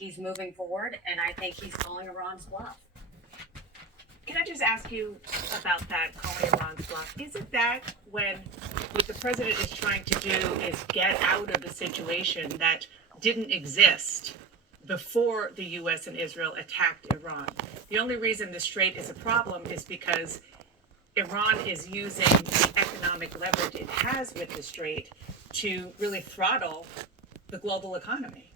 he's moving forward, and I think he's calling Iran's bluff. Can I just ask you about that, calling Iran's bluff? Isn't that when what the president is trying to do is get out of a situation that didn't exist before the U.S. and Israel attacked Iran? The only reason the Strait is a problem is because Iran is using the economic leverage it has with the Strait to really throttle the global economy.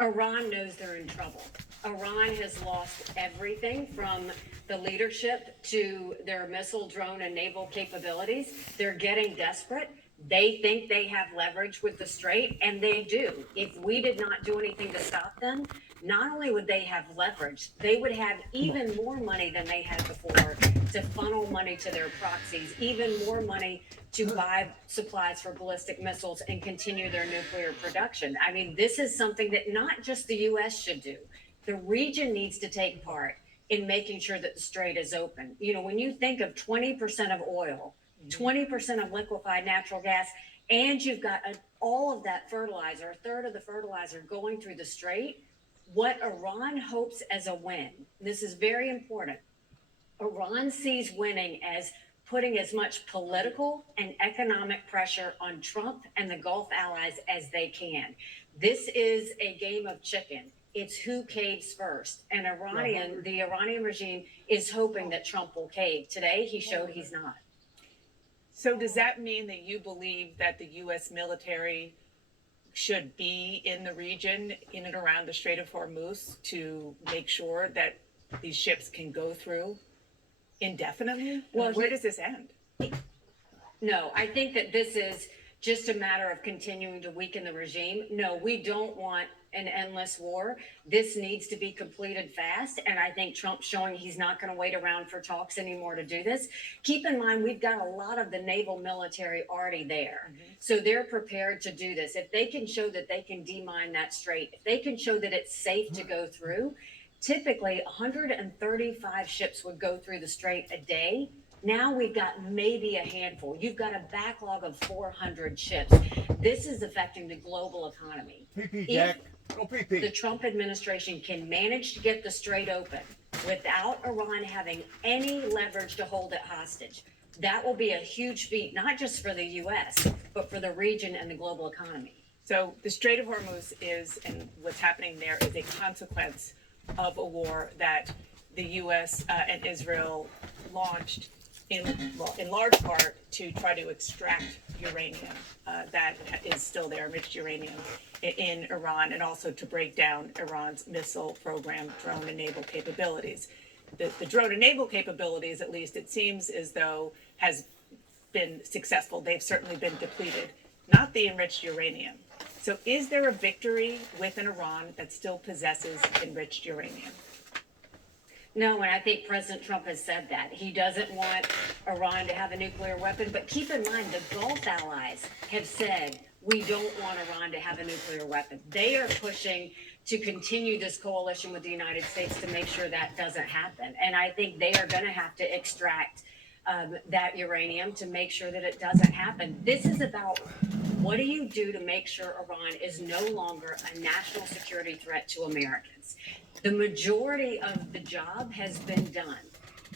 Iran knows they're in trouble. Iran has lost everything from the leadership to their missile, drone, and naval capabilities. They're getting desperate. They think they have leverage with the Strait, and they do. If we did not do anything to stop them, not only would they have leverage, they would have even more money than they had before to funnel money to their proxies, even more money to buy supplies for ballistic missiles and continue their nuclear production. I mean, this is something that not just the U.S. should do. The region needs to take part in making sure that the Strait is open. You know, when you think of 20% of oil, 20% of liquefied natural gas, and you've got all of that fertilizer, a third of the fertilizer going through the Strait, what Iran hopes as a win, this is very important, Iran sees winning as putting as much political and economic pressure on Trump and the Gulf allies as they can. This is a game of chicken. It's who caves first. And the Iranian regime is hoping that Trump will cave. Today, he showed he's not. So does that mean that you believe that the U.S. military should be in the region, in and around the Strait of Hormuz, to make sure that these ships can go through indefinitely? Well, where does this end? No, I think that this is just a matter of continuing to weaken the regime. No, we don't want an endless war. This needs to be completed fast. And I think Trump's showing he's not going to wait around for talks anymore to do this. Keep in mind, we've got a lot of the naval military already there. So they're prepared to do this. If they can show that they can demine that strait, if they can show that it's safe to go through, typically 135 ships would go through the strait a day. Now we've got maybe a handful. You've got a backlog of 400 ships. This is affecting the global economy. PP, Jack. Go PP. The Trump administration can manage to get the strait open without Iran having any leverage to hold it hostage, that will be a huge feat, not just for the U.S., but for the region and the global economy. So the Strait of Hormuz is, and what's happening there is a consequence of a war that the U.S. And Israel launched in large part to try to extract uranium that is still there, enriched uranium in Iran, and also to break down Iran's missile program, drone and naval capabilities. The drone and naval capabilities, at least it seems as though, has been successful. They've certainly been depleted, not the enriched uranium. So is there a victory within Iran that still possesses enriched uranium? No, and I think President Trump has said that. He doesn't want Iran to have a nuclear weapon. But keep in mind, the Gulf allies have said, we don't want Iran to have a nuclear weapon. They are pushing to continue this coalition with the United States to make sure that doesn't happen. And I think they are going to have to extract that uranium to make sure that it doesn't happen. This is about what do you do to make sure Iran is no longer a national security threat to Americans? The majority of the job has been done.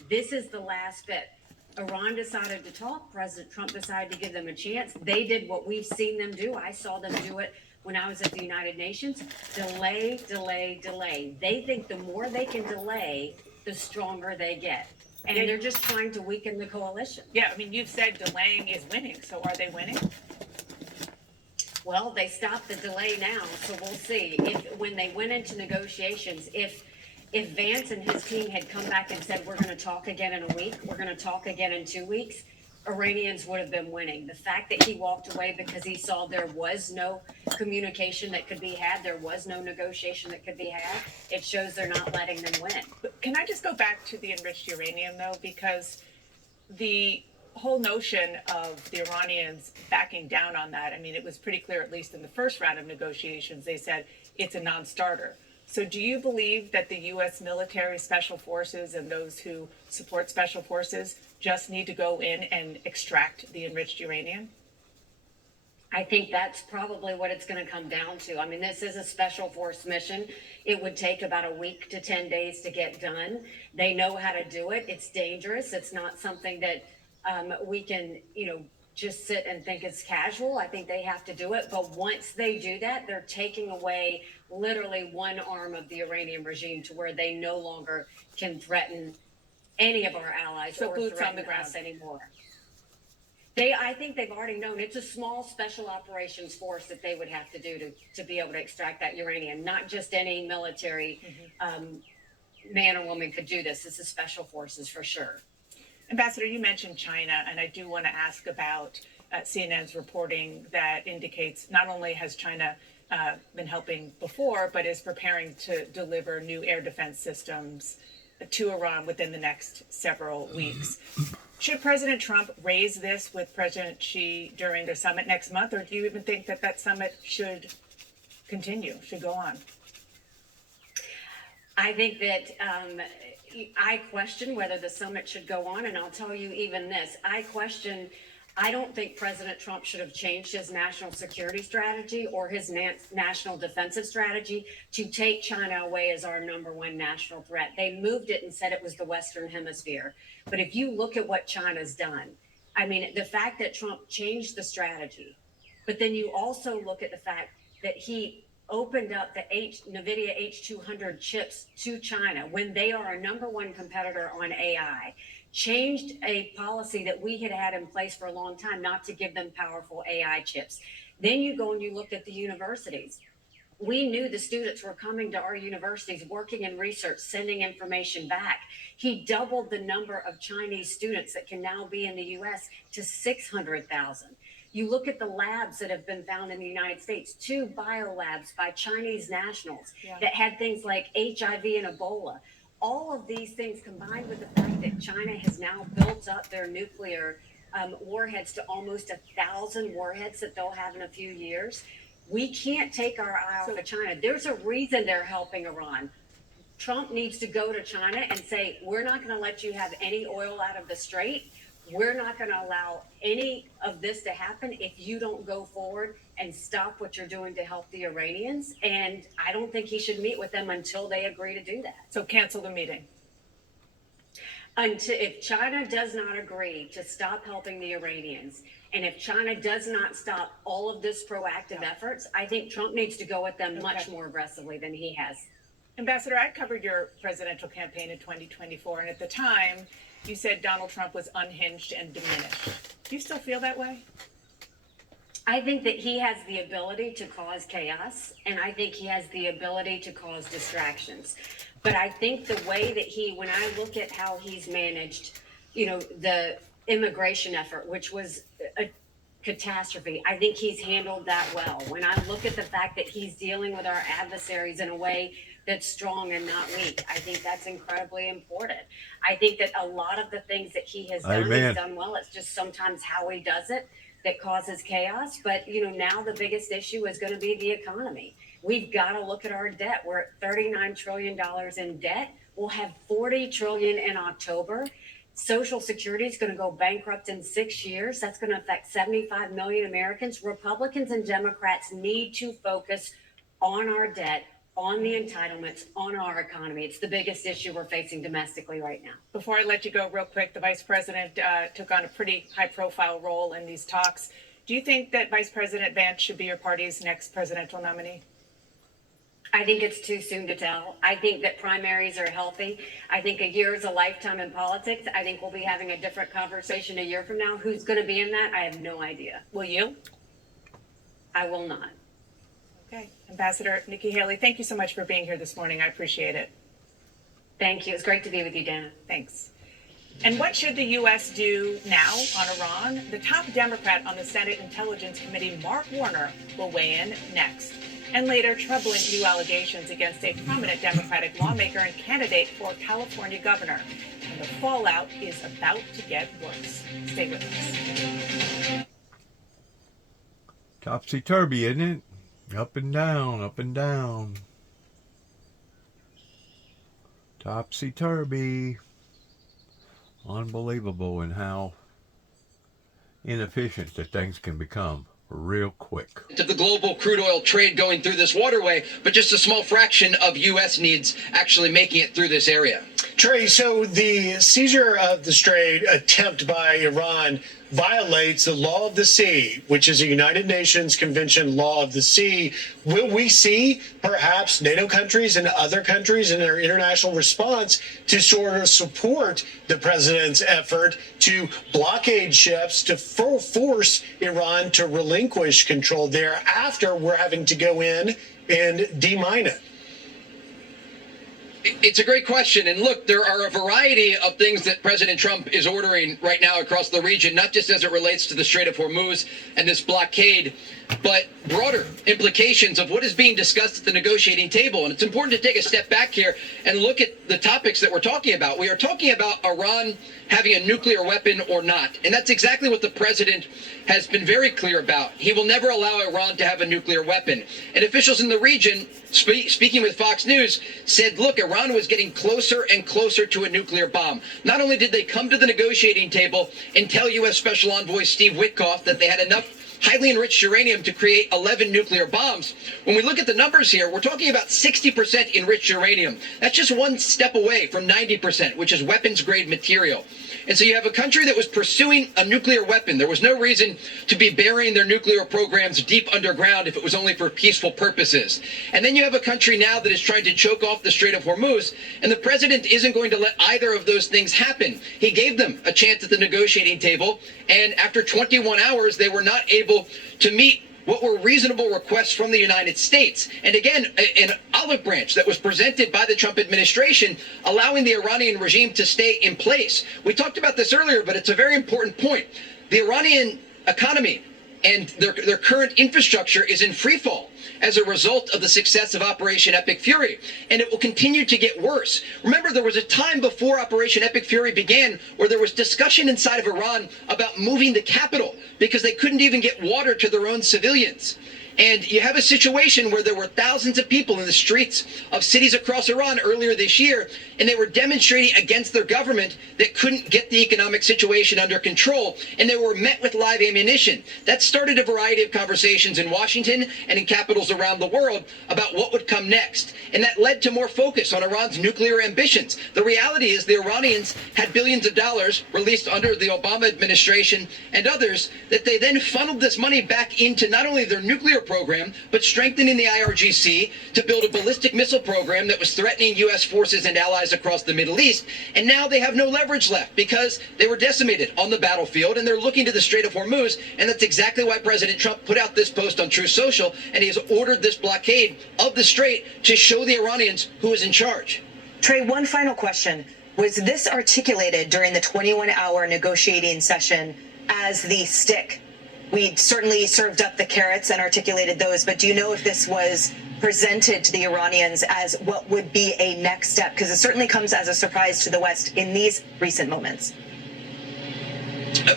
This is the last bit. Iran decided to talk. President Trump decided to give them a chance. They did what we've seen them do. I saw them do it when I was at the United Nations. Delay, delay, delay. They think the more they can delay, the stronger they get. And they're just trying to weaken the coalition. Yeah, I mean, you've said delaying is winning. So are they winning? Well, they stopped the delay now, so we'll see. If when they went into negotiations, if Vance and his team had come back and said, we're going to talk again in a week, we're going to talk again in 2 weeks, Iranians would have been winning. The fact that he walked away because he saw there was no communication that could be had, there was no negotiation that could be had, it shows they're not letting them win. But can I just go back to the enriched uranium, though? Because the whole notion of the Iranians backing down on that, I mean, it was pretty clear, at least in the first round of negotiations, they said it's a non-starter. So do you believe that the U.S. military, special forces, and those who support special forces just need to go in and extract the enriched uranium? I think that's probably what it's going to come down to. I mean, this is a special force mission. It would take about a week to 10 days to get done. They know how to do it. It's dangerous. It's not something that we can, just sit and think it's casual. I think they have to do it. But once they do that, they're taking away literally one arm of the Iranian regime to where they no longer can threaten any of our allies So or boots on threaten the ground us anymore. I think they've already known. It's a small special operations force that they would have to do to be able to extract that uranium. Not just any military man or woman could do this. This is special forces for sure. Ambassador, you mentioned China, and I do want to ask about CNN's reporting that indicates not only has China been helping before, but is preparing to deliver new air defense systems to Iran within the next several weeks. Should President Trump raise this with President Xi during their summit next month, or do you even think that that summit should continue, should go on? I think that I question whether the summit should go on, and I'll tell you even this. I don't think President Trump should have changed his national security strategy or his national defensive strategy to take China away as our number one national threat. They moved it and said it was the Western Hemisphere. But if you look at what China's done, I mean, the fact that Trump changed the strategy, but then you also look at the fact that he opened up the NVIDIA H200 chips to China when they are our number one competitor on AI, changed a policy that we had had in place for a long time not to give them powerful AI chips. Then you go and you look at the universities. We knew the students were coming to our universities, working in research, sending information back. He doubled the number of Chinese students that can now be in the US to 600,000. You look at the labs that have been found in the United States, 2 biolabs by Chinese nationals that had things like HIV and Ebola. All of these things combined with the fact that China has now built up their nuclear warheads to almost 1,000 warheads that they'll have in a few years. We can't take our eye off of China. There's a reason they're helping Iran. Trump needs to go to China and say, we're not going to let you have any oil out of the strait. We're not going to allow any of this to happen if you don't go forward and stop what you're doing to help the Iranians. And I don't think he should meet with them until they agree to do that. So cancel the meeting. If China does not agree to stop helping the Iranians, and if China does not stop all of this proactive efforts, I think Trump needs to go with them much more aggressively than he has. Ambassador, I covered your presidential campaign in 2024, and at the time, you said Donald Trump was unhinged and diminished. Do you still feel that way? I think that he has the ability to cause chaos, and I think he has the ability to cause distractions. But I think the way that when I look at how he's managed, the immigration effort, which was a catastrophe, I think he's handled that well. When I look at the fact that he's dealing with our adversaries in a way that's strong and not weak, I think that's incredibly important. I think that a lot of the things that he has done, he's done well. It's just sometimes how he does it that causes chaos. But, now the biggest issue is going to be the economy. We've got to look at our debt. We're at $39 trillion in debt. We'll have $40 trillion in October. Social Security is going to go bankrupt in 6 years. That's going to affect 75 million Americans. Republicans and Democrats need to focus on our debt, on the entitlements, on our economy. It's the biggest issue we're facing domestically right now. Before I let you go real quick, the vice president took on a pretty high-profile role in these talks. Do you think that Vice President Vance should be your party's next presidential nominee? I think it's too soon to tell. I think that primaries are healthy. I think a year is a lifetime in politics. I think we'll be having a different conversation a year from now. Who's going to be in that? I have no idea. Will you? I will not. Okay. Ambassador Nikki Haley, thank you so much for being here this morning. I appreciate it. Thank you. It's great to be with you, Dana. Thanks. And what should the U.S. do now on Iran? The top Democrat on the Senate Intelligence Committee, Mark Warner, will weigh in next. And later, troubling new allegations against a prominent Democratic lawmaker and candidate for California governor. And the fallout is about to get worse. Stay with us. Topsy-turvy, isn't it? Up and down, up and down. Topsy-turvy. Unbelievable in how inefficient that things can become. real quick. Of the global crude oil trade going through this waterway, but just a small fraction of U.S. needs actually making it through this area. Trey, so the seizure of the Strait attempt by Iran violates the law of the sea, which is a United Nations Convention law of the sea. Will we see perhaps NATO countries and other countries in their international response to sort of support the president's effort to blockade ships to force Iran to relinquish control there after we're having to go in and demine it? It's a great question. And look, there are a variety of things that President Trump is ordering right now across the region, not just as it relates to the Strait of Hormuz and this blockade, but broader implications of what is being discussed at the negotiating table. And it's important to take a step back here and look at the topics that we're talking about. We are talking about Iran having a nuclear weapon or not. And that's exactly what the president has been very clear about. He will never allow Iran to have a nuclear weapon. And officials in the region, speaking with Fox News, said, look, Iran was getting closer and closer to a nuclear bomb. Not only did they come to the negotiating table and tell U.S. Special Envoy Steve Witkoff that they had enough highly enriched uranium to create 11 nuclear bombs. When we look at the numbers here, we're talking about 60% enriched uranium. That's just one step away from 90%, which is weapons grade material. And so you have a country that was pursuing a nuclear weapon. There was no reason to be burying their nuclear programs deep underground if it was only for peaceful purposes. And then you have a country now that is trying to choke off the Strait of Hormuz, and the president isn't going to let either of those things happen. He gave them a chance at the negotiating table, and after 21 hours, they were not able to meet what were reasonable requests from the United States. And again, an olive branch that was presented by the Trump administration, allowing the Iranian regime to stay in place. We talked about this earlier, but it's a very important point. The Iranian economy and their current infrastructure is in free fall as a result of the success of Operation Epic Fury, and it will continue to get worse. Remember, there was a time before Operation Epic Fury began where there was discussion inside of Iran about moving the capital because they couldn't even get water to their own civilians. And you have a situation where there were thousands of people in the streets of cities across Iran earlier this year, and they were demonstrating against their government that couldn't get the economic situation under control, and they were met with live ammunition. That started a variety of conversations in Washington and in capitals around the world about what would come next. And that led to more focus on Iran's nuclear ambitions. The reality is the Iranians had billions of dollars released under the Obama administration and others that they then funneled this money back into not only their nuclear program, but strengthening the IRGC to build a ballistic missile program that was threatening U.S. forces and allies across the Middle East. And now they have no leverage left because they were decimated on the battlefield, and they're looking to the Strait of Hormuz. And that's exactly why President Trump put out this post on Truth Social, and he has ordered this blockade of the Strait to show the Iranians who is in charge. Trey, one final question. Was this articulated during the 21-hour negotiating session as the stick? We certainly served up the carrots and articulated those, but do you know if this was presented to the Iranians as what would be a next step? Because it certainly comes as a surprise to the West in these recent moments.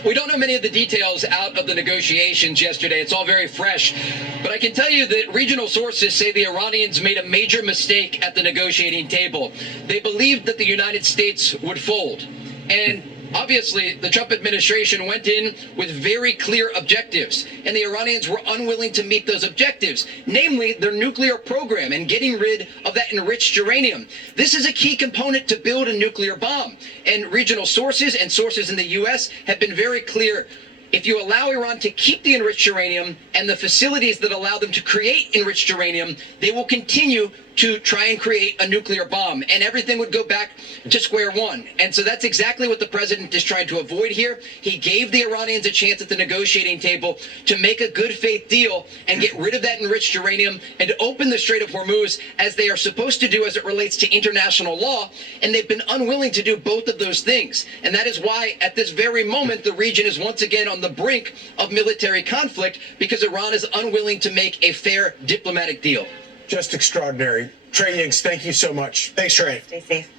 We don't know many of the details out of the negotiations yesterday. It's all very fresh. But I can tell you that regional sources say the Iranians made a major mistake at the negotiating table. They believed that the United States would fold. And obviously, the Trump administration went in with very clear objectives, and the Iranians were unwilling to meet those objectives, namely their nuclear program and getting rid of that enriched uranium. This is a key component to build a nuclear bomb, and regional sources and sources in the U.S. have been very clear. If you allow Iran to keep the enriched uranium and the facilities that allow them to create enriched uranium, they will continue to try and create a nuclear bomb, and everything would go back to square one. And so that's exactly what the president is trying to avoid here. He gave the Iranians a chance at the negotiating table to make a good faith deal and get rid of that enriched uranium and open the Strait of Hormuz as they are supposed to do as it relates to international law. And they've been unwilling to do both of those things. And that is why at this very moment, the region is once again on the brink of military conflict because Iran is unwilling to make a fair diplomatic deal. Just extraordinary. Trey Yingst, thank you so much. Thanks, Trey. Stay safe.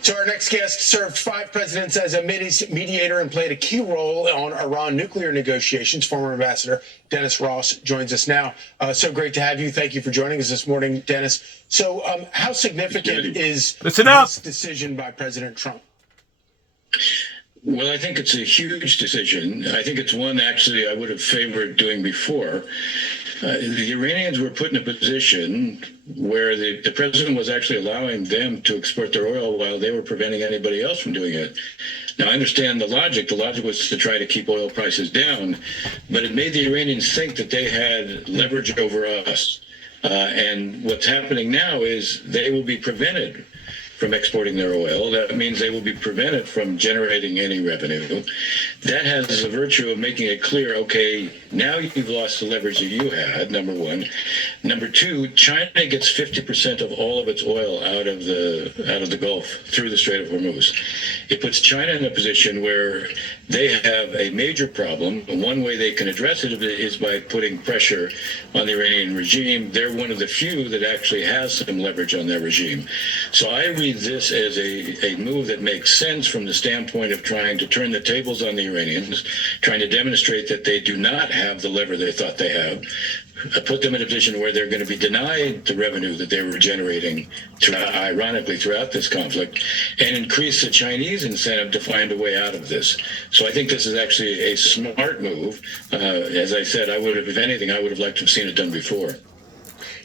So our next guest served 5 presidents as a mediator and played a key role on Iran nuclear negotiations. Former Ambassador Dennis Ross joins us now. So great to have you. Thank you for joining us this morning, Dennis. So how significant is this decision by President Trump? Well, I think it's a huge decision. I think it's one actually I would have favored doing before. The Iranians were put in a position where the president was actually allowing them to export their oil while they were preventing anybody else from doing it. Now, I understand the logic. The logic was to try to keep oil prices down, but it made the Iranians think that they had leverage over us. And what's happening now is they will be prevented from exporting their oil. That means they will be prevented from generating any revenue. That has the virtue of making it clear, okay, now you've lost the leverage that you had, number one. Number two, China gets 50% of all of its oil out of the Gulf through the Strait of Hormuz. It puts China in a position where they have a major problem. One way they can address it is by putting pressure on the Iranian regime. They're one of the few that actually has some leverage on their regime. So I read this as a move that makes sense from the standpoint of trying to turn the tables on the Iranians, trying to demonstrate that they do not have the lever they thought they have, put them in a position where they're going to be denied the revenue that they were generating, ironically, throughout this conflict, and increase the Chinese incentive to find a way out of this. So I think this is actually a smart move. As I said, if anything, I would have liked to have seen it done before.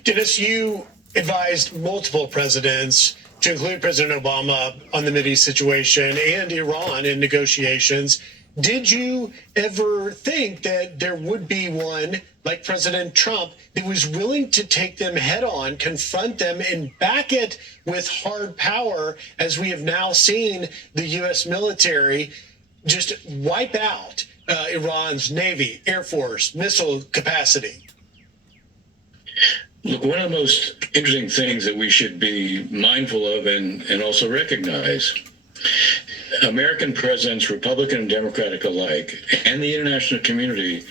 Dennis, you advised multiple presidents, to include President Obama, on the Mideast situation and Iran in negotiations. Did you ever think that there would be one like President Trump that was willing to take them head on, confront them, and back it with hard power, as we have now seen the U.S. military just wipe out Iran's Navy, Air Force, missile capacity? Look, one of the most interesting things that we should be mindful of and also recognize, American presidents, Republican and Democratic alike, and the international community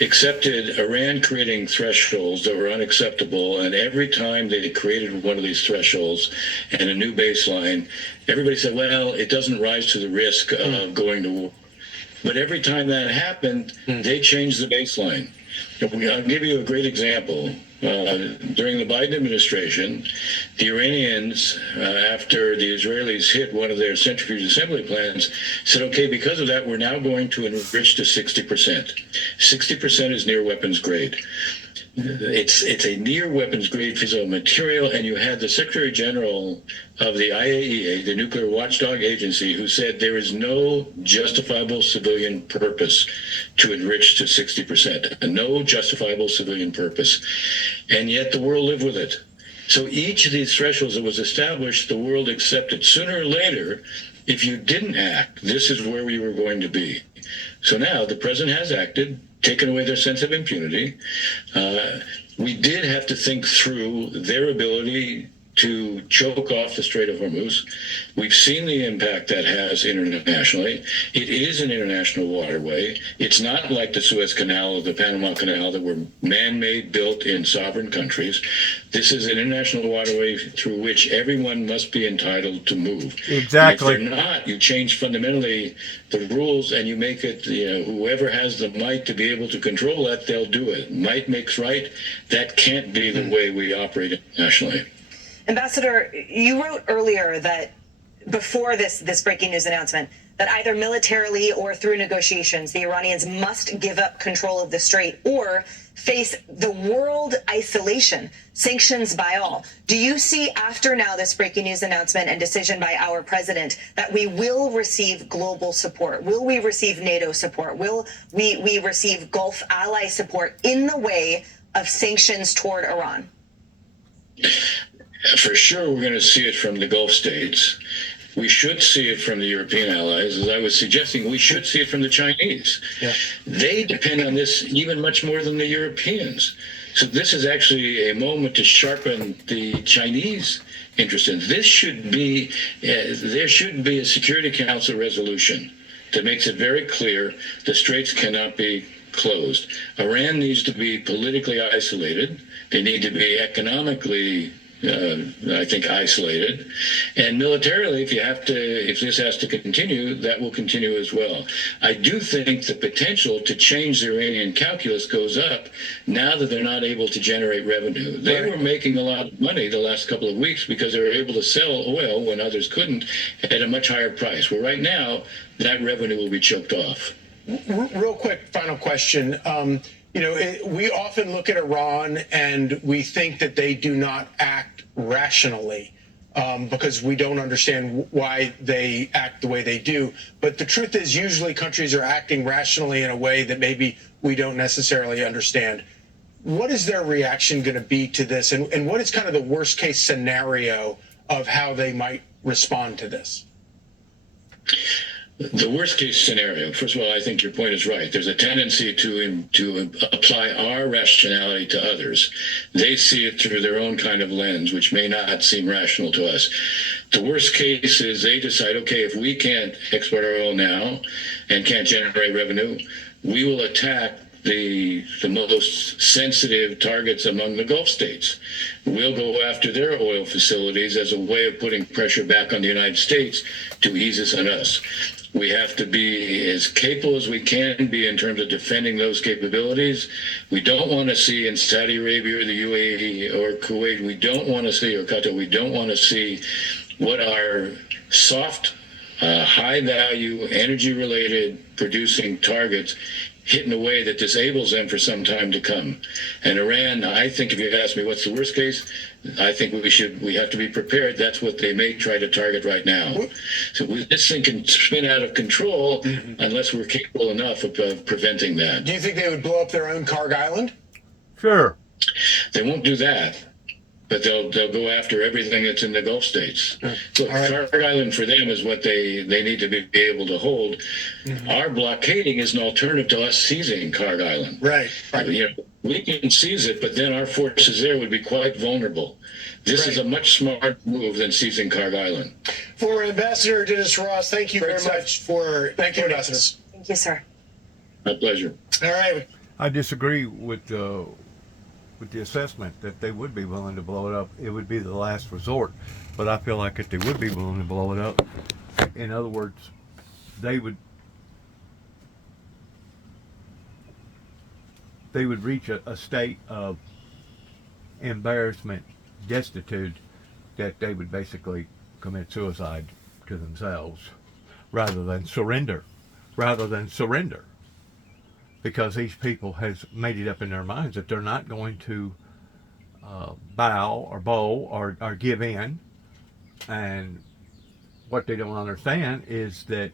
accepted Iran creating thresholds that were unacceptable. And every time they created one of these thresholds and a new baseline, everybody said, well, it doesn't rise to the risk of going to war. But every time that happened, they changed the baseline. I'll give you a great example. During the Biden administration, the Iranians, after the Israelis hit one of their centrifuge assembly plants, said, okay, because of that, we're now going to enrich to 60%. 60% is near weapons grade. It's a near weapons grade fissile material, and you had the Secretary General of the IAEA, the nuclear watchdog agency, who said there is no justifiable civilian purpose to enrich to 60%. No justifiable civilian purpose. And yet the world lived with it. So each of these thresholds that was established, the world accepted. Sooner or later, if you didn't act, this is where we were going to be. So now the president has acted, taken away their sense of impunity. We did have to think through their ability to choke off the Strait of Hormuz. We've seen the impact that has internationally. It is an international waterway. It's not like the Suez Canal or the Panama Canal that were man-made, built in sovereign countries. This is an international waterway through which everyone must be entitled to move. Exactly. And if they're not, you change fundamentally the rules and you make it, whoever has the might to be able to control that, they'll do it. Might makes right. That can't be the way we operate internationally. Ambassador, you wrote earlier that before this breaking news announcement, that either militarily or through negotiations, the Iranians must give up control of the strait or face the world isolation, sanctions by all. Do you see, after now this breaking news announcement and decision by our president, that we will receive global support? Will we receive NATO support? Will we receive Gulf ally support in the way of sanctions toward Iran? For sure, we're going to see it from the Gulf states. We should see it from the European allies. As I was suggesting, we should see it from the Chinese. Yeah. They depend on this even much more than the Europeans. So this is actually a moment to sharpen the Chinese interest in. This should be, there should be a Security Council resolution that makes it very clear the straits cannot be closed. Iran needs to be politically isolated. They need to be economically I think, isolated. And militarily, if this has to continue, that will continue as well. I do think the potential to change the Iranian calculus goes up now that they're not able to generate revenue. They were making a lot of money the last couple of weeks because they were able to sell oil when others couldn't at a much higher price. Well, right now, that revenue will be choked off. Real quick, final question. We often look at Iran and we think that they do not act rationally because we don't understand why they act the way they do. But the truth is, usually countries are acting rationally in a way that maybe we don't necessarily understand. What is their reaction going to be to this? And what is kind of the worst case scenario of how they might respond to this? The worst case scenario, first of all, I think your point is right. There's a tendency to apply our rationality to others. They see it through their own kind of lens, which may not seem rational to us. The worst case is they decide, okay, if we can't export our oil now and can't generate revenue, we will attack the most sensitive targets among the Gulf states. We'll go after their oil facilities as a way of putting pressure back on the United States to ease this on us. We have to be as capable as we can be in terms of defending those capabilities. We don't want to see in Saudi Arabia or the UAE or Kuwait, we don't want to see, or Qatar, we don't want to see what are soft, high-value, energy-related producing targets hit in a way that disables them for some time to come. And Iran, I think if you ask me what's the worst case, I think we have to be prepared. That's what they may try to target right now. So this thing can spin out of control unless we're capable enough of preventing that. Do you think they would blow up their own Karg Island? Sure. They won't do that, but they'll go after everything that's in the Gulf states. So Karg Island for them is what they need to be able to hold. Our blockading is an alternative to us seizing Karg Island. Right. We can seize it, but then our forces there would be quite vulnerable. This is a much smarter move than seizing Karg Island. Former Ambassador Dennis Ross, thank you very much for joining us. Thank you, sir. My pleasure. All right. I disagree with the assessment that they would be willing to blow it up. It would be the last resort, but I feel like if they would be willing to blow it up, in other words, they would reach a state of embarrassment, destitute, that they would basically commit suicide to themselves rather than surrender. Because these people has made it up in their minds that they're not going to bow or bow or give in. And what they don't understand is that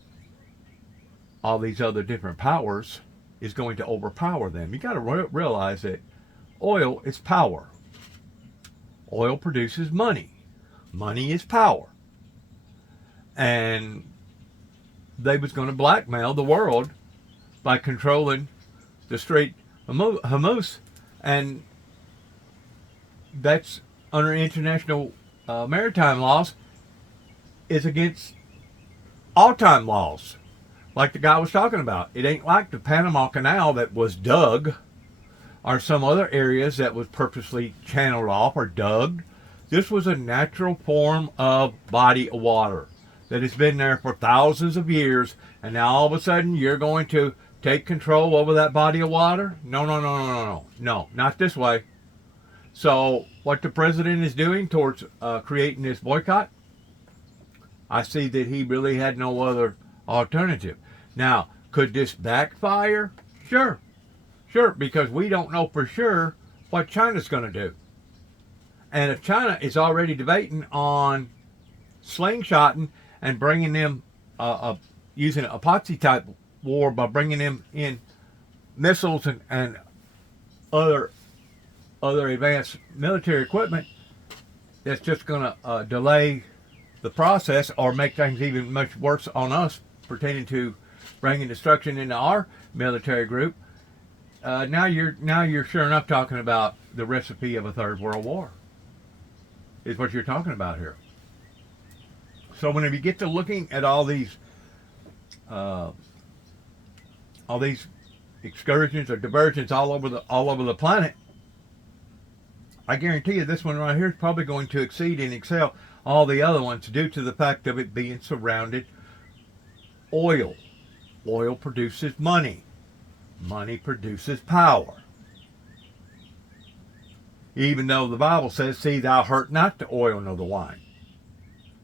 all these other different powers is going to overpower them. You got to realize that oil is power. Oil produces money. Money is power. And they was going to blackmail the world by controlling the Strait of Hormuz, and that's under international maritime laws is against all time laws. Like the guy was talking about, it ain't like the Panama Canal that was dug, or some other areas that was purposely channeled off or dug. This was a natural form of body of water that has been there for thousands of years, and now all of a sudden you're going to take control over that body of water? No, not this way. So what the president is doing towards creating this boycott, I see that he really had no other alternative. Now, could this backfire? Sure, because we don't know for sure what China's going to do. And if China is already debating on slingshotting and bringing them, using a Apache type war by bringing them in missiles and other advanced military equipment, that's just going to delay the process or make things even much worse on us pertaining to bringing destruction into our military group. Now you're sure enough talking about the recipe of a third world war is what you're talking about here. So whenever you get to looking at all these excursions or diversions all over the planet, I guarantee you this one right here is probably going to exceed and excel all the other ones due to the fact of it being surrounded oil. Oil produces money. Money produces power. Even though the Bible says, see thou hurt not the oil nor the wine.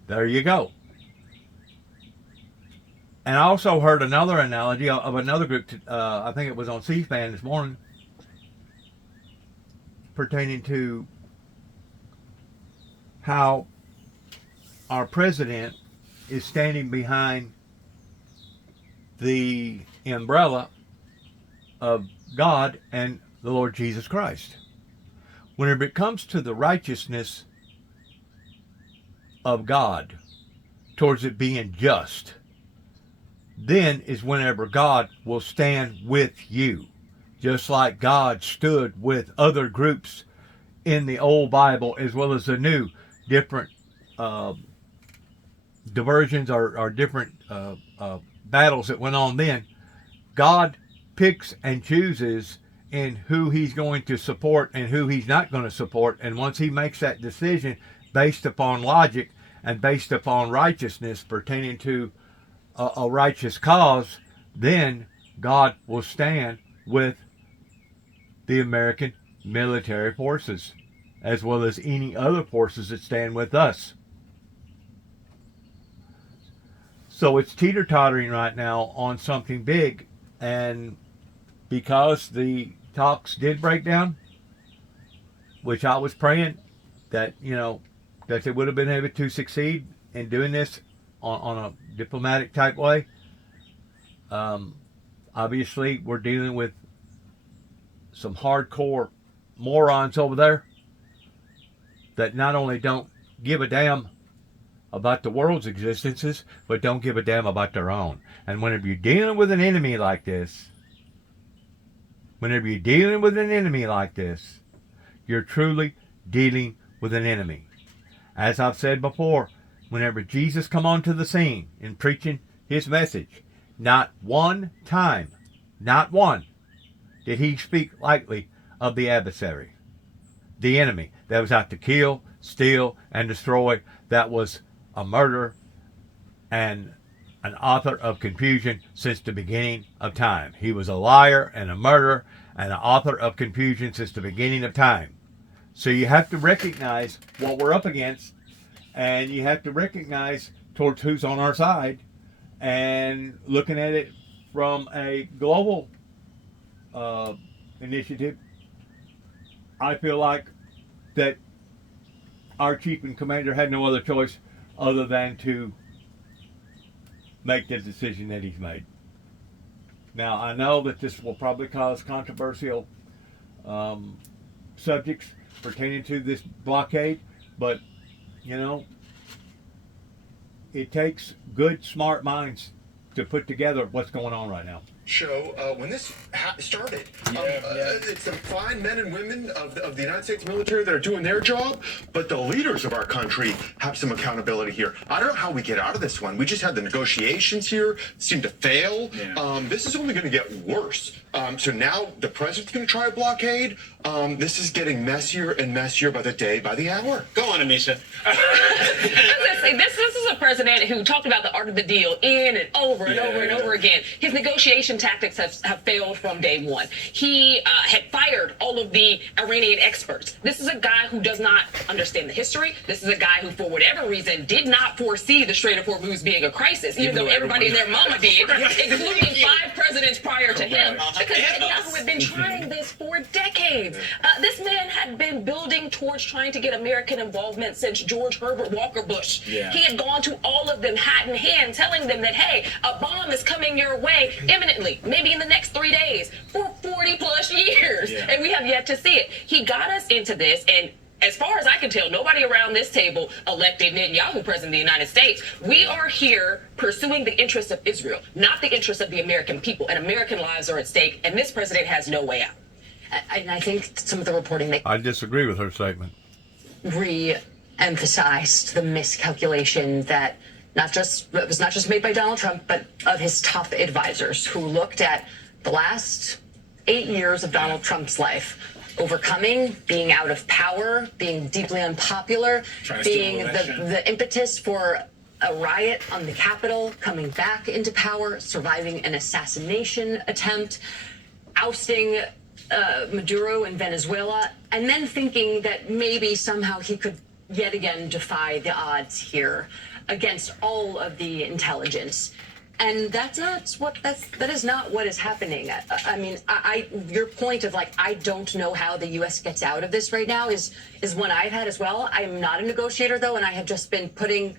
There you go. And I also heard another analogy of another group, I think it was on C-SPAN this morning, pertaining to how our president is standing behind the umbrella of God and the Lord Jesus Christ. Whenever it comes to the righteousness of God towards it being just, then is whenever God will stand with you. Just like God stood with other groups in the old Bible as well as the new, different diversions or different battles that went on then. God picks and chooses in who he's going to support and who he's not going to support. And once he makes that decision based upon logic and based upon righteousness pertaining to a righteous cause, then God will stand with the American military forces as well as any other forces that stand with us. So it's teeter-tottering right now on something big, and because the talks did break down, which I was praying that, that they would have been able to succeed in doing this on a diplomatic type way. Obviously, we're dealing with some hardcore morons over there that not only don't give a damn about the world's existences, but don't give a damn about their own. And whenever you're dealing with an enemy like this, you're truly dealing with an enemy. As I've said before, whenever Jesus come onto the scene in preaching his message, not one time, not one, did he speak lightly of the adversary, the enemy that was out to kill, steal, and destroy, that was a murderer and an author of confusion since the beginning of time. He was a liar and a murderer and an author of confusion since the beginning of time. So you have to recognize what we're up against, and you have to recognize towards who's on our side, and looking at it from a global initiative, I feel like that our chief and commander had no other choice other than to make the decision that he's made. Now, I know that this will probably cause controversial subjects pertaining to this blockade, but, it takes good, smart minds to put together what's going on right now. Show when this started. It's the fine men and women of the United States military that are doing their job, but the leaders of our country have some accountability here. I don't know how we get out of this one. We just had the negotiations here, seem to fail. This is only going to get worse. So now the president's going to try a blockade. This is getting messier and messier by the day, by the hour. Go on, Amisha. This is a president who talked about the art of the deal in and over and over and over again. His negotiation tactics have failed from day one. He had fired all of the Iranian experts. This is a guy who does not understand the history. This is a guy who, for whatever reason, did not foresee the Strait of Hormuz being a crisis, even though everybody and their mama did, including 5 presidents prior to him, because Netanyahu had been trying this for decades. This man had been building towards trying to get American involvement since George Herbert Walker Bush. He had gone to all of them hat in hand, telling them that, hey, a bomb is coming your way imminently, maybe in the next 3 days, for 40 plus years. And we have yet to see it. He got us into this, and as far as I can tell, nobody around this table elected Netanyahu president of the United States. We are here pursuing the interests of Israel, not the interests of the American people, and American lives are at stake, and this president has no way out. And I think some of the reporting I disagree with her statement. re-emphasized the miscalculation that was not just made by Donald Trump, but of his top advisors who looked at the last 8 years of Donald Trump's life, overcoming, being out of power, being deeply unpopular, being the impetus for a riot on the Capitol, coming back into power, surviving an assassination attempt, ousting Maduro in Venezuela, and then thinking that maybe somehow he could yet again defy the odds here against all of the intelligence. And that is not what is happening. I mean, your point of like, I don't know how the U.S. gets out of this right now is one I've had as well. I'm not a negotiator though, and I have just been putting,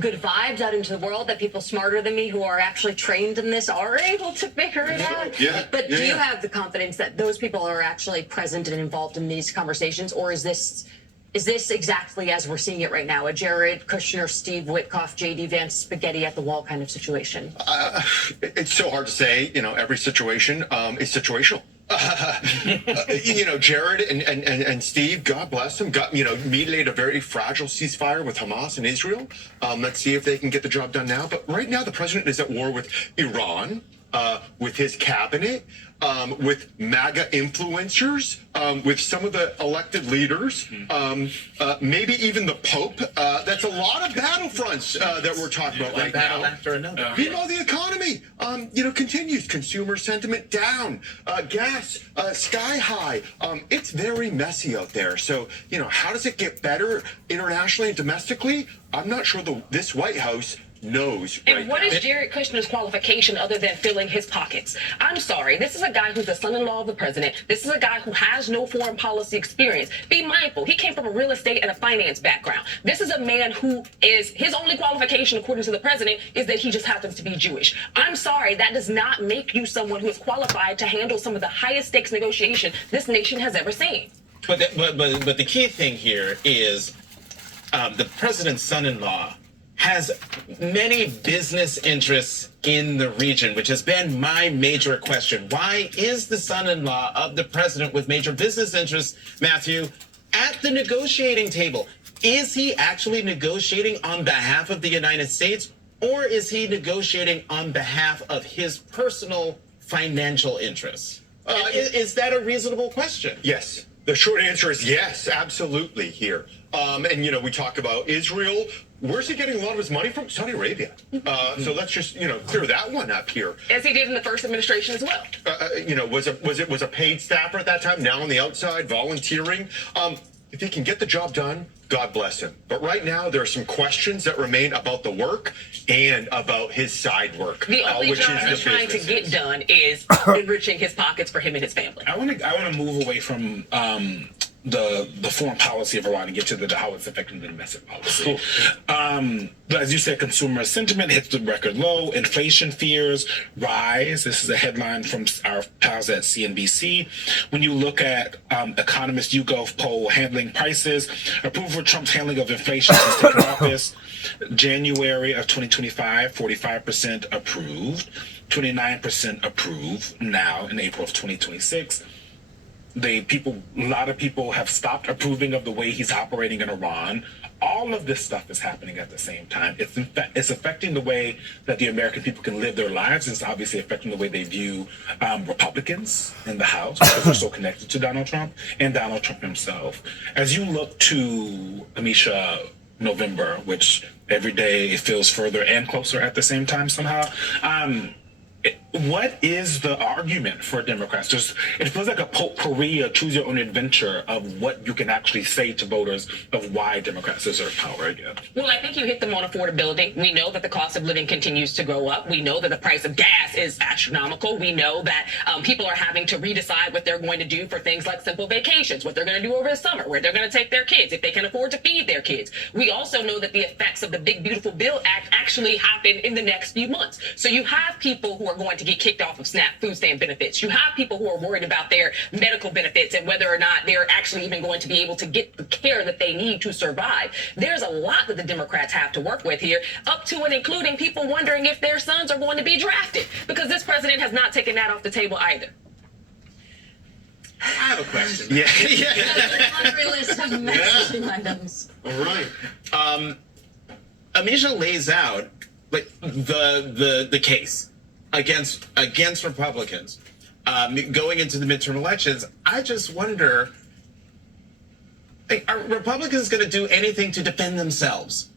good vibes out into the world that people smarter than me who are actually trained in this are able to figure it out. But do you have the confidence that those people are actually present and involved in these conversations, or is this exactly as we're seeing it right now, a Jared Kushner, Steve Witkoff, J.D. Vance spaghetti at the wall kind of situation? It's so hard to say. Every situation is situational. Jared and Steve, God bless them, mediated a very fragile ceasefire with Hamas and Israel. Let's see if they can get the job done now. But right now, the president is at war with Iran, with his cabinet, with MAGA influencers, with some of the elected leaders, maybe even the Pope. That's a lot of battlefronts that we're talking about right now. Battle after another. Meanwhile, the economy, continues. Consumer sentiment down, gas sky high. It's very messy out there. So, how does it get better internationally and domestically? I'm not sure this White House knows right And what now. is Jared Kushner's qualification other than filling his pockets? I'm sorry. This is a guy who's the son-in-law of the president. This is a guy who has no foreign policy experience. Be mindful. He came from a real estate and a finance background. This is a man who is, his only qualification, according to the president, is that he just happens to be Jewish. I'm sorry. That does not make you someone who is qualified to handle some of the highest stakes negotiation this nation has ever seen. But the key thing here is the president's son-in-law has many business interests in the region, which has been my major question. Why is the son-in-law of the president with major business interests, Matthew, at the negotiating table? Is he actually negotiating on behalf of the United States, or is he negotiating on behalf of his personal financial interests? Is that a reasonable question? Yes. The short answer is yes, absolutely here. And, we talk about Israel. Where's he getting a lot of his money from? Saudi Arabia. So let's just, clear that one up here. As he did in the first administration as well. Was a paid staffer at that time, now on the outside, volunteering. If he can get the job done, God bless him. But right now, there are some questions that remain about the work and about his side work, The only which job is he's the trying to business. get done is enriching his pockets for him and his family. I want to move away from the foreign policy of Iran and get to how it's affecting the domestic policy. But as you said, consumer sentiment hits the record low. Inflation fears rise. This is a headline from our pals at CNBC. When you look at economist YouGov poll handling prices, approval for Trump's handling of inflation since taking office, January of 2025, 45% approved, 29% approved now in April of 2026. A lot of people have stopped approving of the way he's operating in Iran. All of this stuff is happening at the same time. It's affecting the way that the American people can live their lives. It's obviously affecting the way they view Republicans in the House because they're so connected to Donald Trump and Donald Trump himself. As you look to, Amisha, November, which every day it feels further and closer at the same time somehow, what is the argument for Democrats? It feels like a potpourri, a choose your own adventure of what you can actually say to voters of why Democrats deserve power again. Well, I think you hit them on affordability. We know that the cost of living continues to go up. We know that the price of gas is astronomical. We know that people are having to redecide what they're going to do for things like simple vacations, what they're going to do over the summer, where they're going to take their kids, if they can afford to feed their kids. We also know that the effects of the Big Beautiful Bill Act actually happen in the next few months. So you have people who are going to get kicked off of SNAP food stamp benefits. You have people who are worried about their medical benefits and whether or not they're actually even going to be able to get the care that they need to survive. There's a lot that the Democrats have to work with here, up to and including people wondering if their sons are going to be drafted, because this president has not taken that off the table either. I have a question. Yeah. Laundry list of messaging items. All right. Amisha lays out like the case against Republicans. going into the midterm elections, I just wonder, are Republicans going to do anything to defend themselves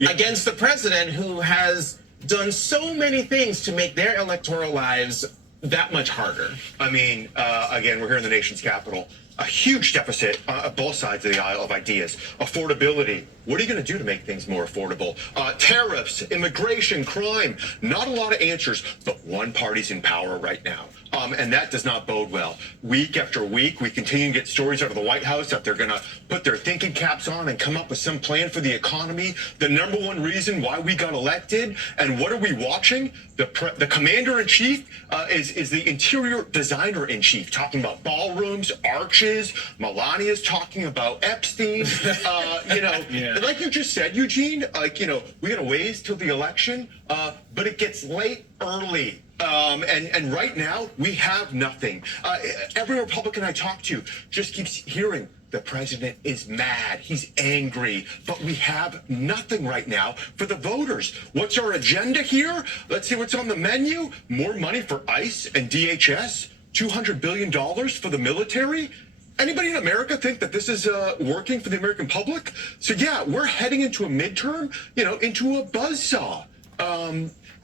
against the president who has done so many things to make their electoral lives that much harder? I mean, again, we're here in the nation's capital. A huge deficit on both sides of the aisle of ideas. Affordability. What are you going to do to make things more affordable? Tariffs, immigration, crime. Not a lot of answers, but one party's in power right now. And that does not bode well. Week after week, we continue to get stories out of the White House that they're going to put their thinking caps on and come up with some plan for the economy. The number one reason why we got elected. And what are we watching? The commander-in-chief is the interior designer-in-chief, talking about ballrooms, arches. Melania's talking about Epstein. Like you just said, Eugene, we got a ways till the election, but it gets late early. And right now, we have nothing. Every Republican I talk to just keeps hearing the president is mad. He's angry. But we have nothing right now for the voters. What's our agenda here? Let's see what's on the menu. More money for ICE and DHS. $200 billion for the military. Anybody in America think that this is working for the American public? So yeah, we're heading into a midterm, into a buzzsaw.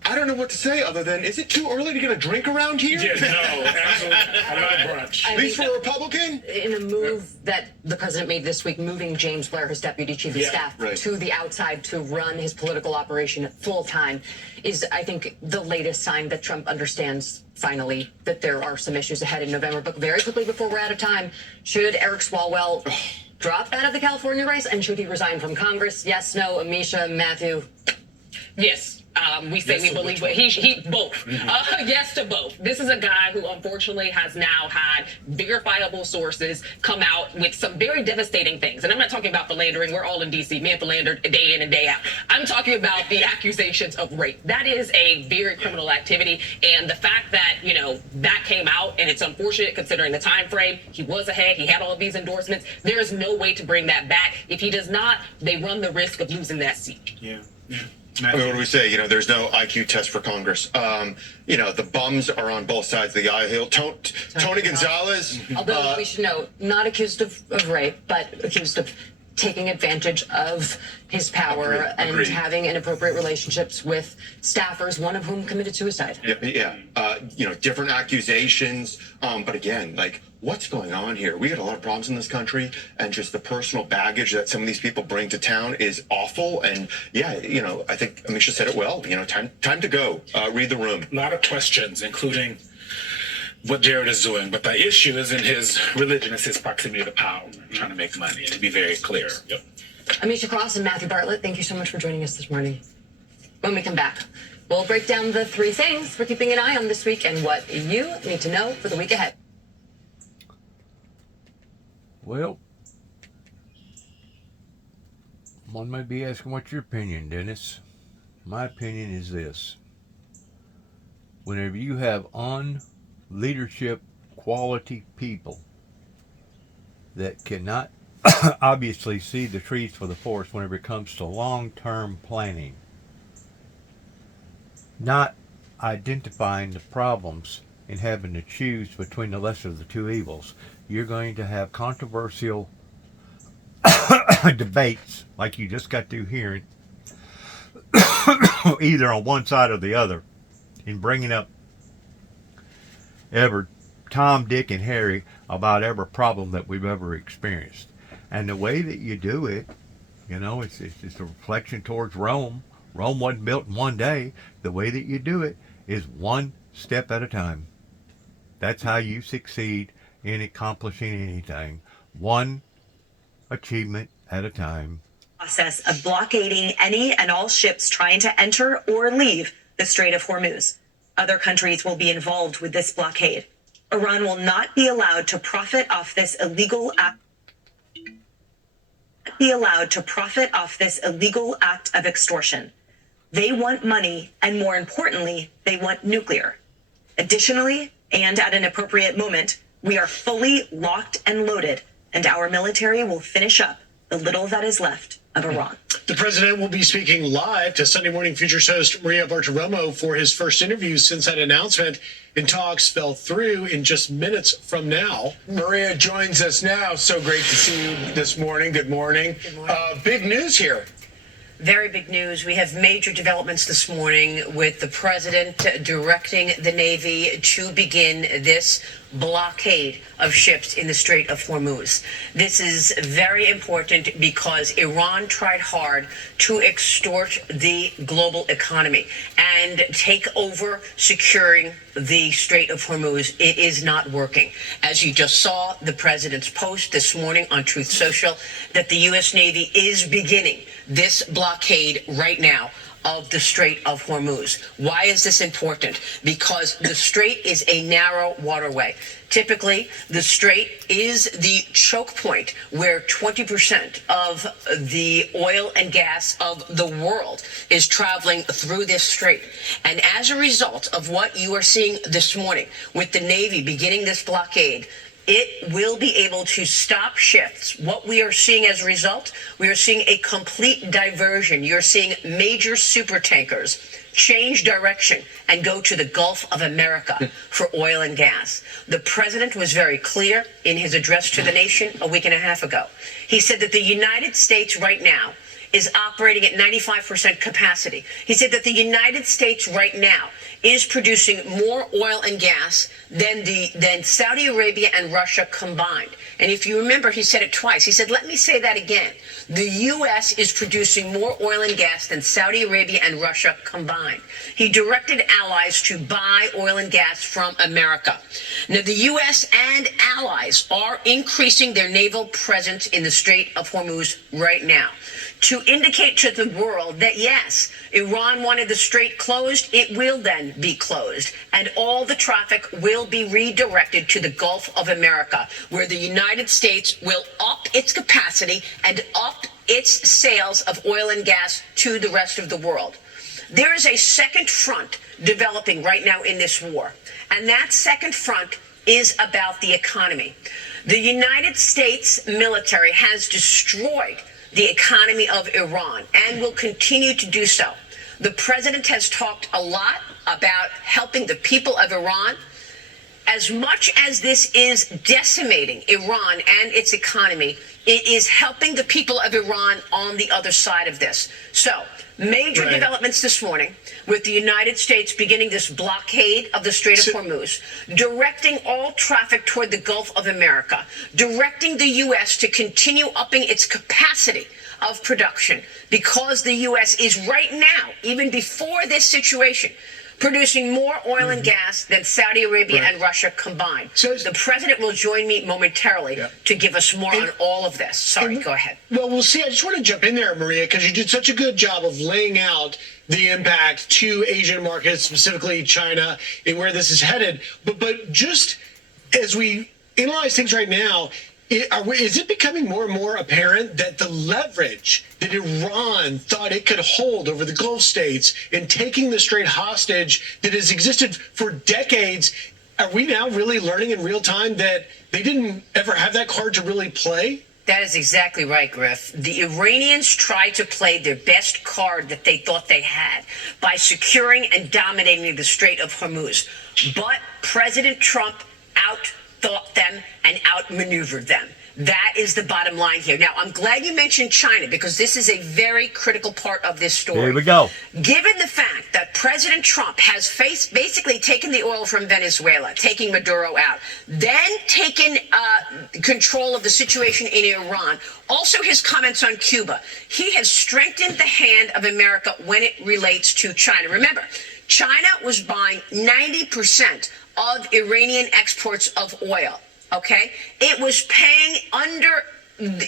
I don't know what to say other than, is it too early to get a drink around here? Yeah, no, absolutely. I love brunch. At least for a Republican? In a move that the president made this week, moving James Blair, his deputy chief of staff, to the outside to run his political operation full time, is, I think, the latest sign that Trump understands finally that there are some issues ahead in November. But very quickly, before we're out of time, should Eric Swalwell drop out of the California race, and should he resign from Congress? Yes, no, Amisha, Matthew? Yes. We say we believe, but he both. Yes to both. This is a guy who unfortunately has now had verifiable sources come out with some very devastating things. And I'm not talking about philandering. We're all in D.C. Me and philander day in and day out. I'm talking about the accusations of rape. That is a very criminal activity. And the fact that, that came out, and it's unfortunate considering the time frame. He was ahead. He had all of these endorsements. There is no way to bring that back. If he does not, they run the risk of losing that seat. Yeah. I mean, what do we say? There's no IQ test for Congress. The bums are on both sides of the aisle. Tony Gonzalez. Although we should know, not accused of rape, but accused of taking advantage of his power and having inappropriate relationships with staffers, one of whom committed suicide. Yeah. Different accusations. But again, what's going on here? We got a lot of problems in this country, and just the personal baggage that some of these people bring to town is awful. And I think Amisha said it well. Time to go. Read the room. A lot of questions, including what Jared is doing, but the issue isn't his religion, it's his proximity to power, trying to make money, and to be very clear. Yep. Amisha Cross and Matthew Bartlett, thank you so much for joining us this morning. When we come back, we'll break down the 3 things we're keeping an eye on this week and what you need to know for the week ahead. Well, one might be asking, what's your opinion, Dennis? My opinion is this. Whenever you have leadership quality people that cannot obviously see the trees for the forest whenever it comes to long-term planning, not identifying the problems and having to choose between the lesser of the two evils, you're going to have controversial debates like you just got through hearing, either on one side or the other, in bringing up Tom, Dick, and Harry about every problem that we've ever experienced. And the way that you do it, it's a reflection towards Rome. Rome wasn't built in one day. The way that you do it is one step at a time. That's how you succeed in accomplishing anything. One achievement at a time. Process of blockading any and all ships trying to enter or leave the Strait of Hormuz. Other countries will be involved with this blockade. Iran will not be allowed to profit off this illegal act. Of extortion. They want money, and more importantly, they want nuclear. Additionally, and at an appropriate moment, we are fully locked and loaded, and our military will finish up the little that is left of Iran. The president will be speaking live to Sunday Morning Futures host Maria Bartiromo for his first interview since that announcement, and talks fell through in just minutes from now. Maria joins us now. So great to see you this morning. Good morning. Good morning. Big news here. Very big news. We have major developments this morning with the president directing the Navy to begin this blockade of ships in the Strait of Hormuz. This is very important because Iran tried hard to extort the global economy and take over securing the Strait of Hormuz. It is not working. As you just saw, the president's post this morning on Truth Social that the U.S. Navy is beginning this blockade right now of the Strait of Hormuz. Why is this important? Because the strait is a narrow waterway. Typically, the strait is the choke point where 20% of the oil and gas of the world is traveling through this strait. And as a result of what you are seeing this morning with the Navy beginning this blockade, it will be able to stop ships. What we are seeing as a result, we are seeing a complete diversion. You're seeing major super tankers change direction and go to the Gulf of America for oil and gas. The president was very clear in his address to the nation a week and a half ago. He said that the United States right now is operating at 95% capacity. He said that the United States right now is producing more oil and gas than Saudi Arabia and Russia combined. And if you remember, he said it twice. He said, let me say that again. The U.S. is producing more oil and gas than Saudi Arabia and Russia combined. He directed allies to buy oil and gas from America. Now, the U.S. and allies are increasing their naval presence in the Strait of Hormuz right now to indicate to the world that, yes, Iran wanted the strait closed, it will then be closed, and all the traffic will be redirected to the Gulf of America, where the United States will up its capacity and up its sales of oil and gas to the rest of the world. There is a second front developing right now in this war, and that second front is about the economy. The United States military has destroyed the economy of Iran and will continue to do so. The president has talked a lot about helping the people of Iran. As much as this is decimating Iran and its economy, it is helping the people of Iran on the other side of this. So, major developments this morning with the United States beginning this blockade of the Strait of Hormuz, directing all traffic toward the Gulf of America, directing the U.S. to continue upping its capacity of production because the U.S. is right now, even before this situation, producing more oil and gas than Saudi Arabia and Russia combined. So the president will join me momentarily to give us more on all of this. Sorry, go ahead. Well, we'll see. I just want to jump in there, Maria, because you did such a good job of laying out the impact to Asian markets, specifically China, and where this is headed. But just as we analyze things right now, is it becoming more and more apparent that the leverage that Iran thought it could hold over the Gulf states in taking the strait hostage that has existed for decades, are we now really learning in real time that they didn't ever have that card to really play? That is exactly right, Griff. The Iranians tried to play their best card that they thought they had by securing and dominating the Strait of Hormuz. But President Trump outthought them and outmaneuvered them. That is the bottom line here. Now, I'm glad you mentioned China because this is a very critical part of this story. Here we go. Given the fact that President Trump has basically taken the oil from Venezuela, taking Maduro out, then taken control of the situation in Iran, also his comments on Cuba, he has strengthened the hand of America when it relates to China. Remember, China was buying 90% of Iranian exports of oil. Okay, it was paying under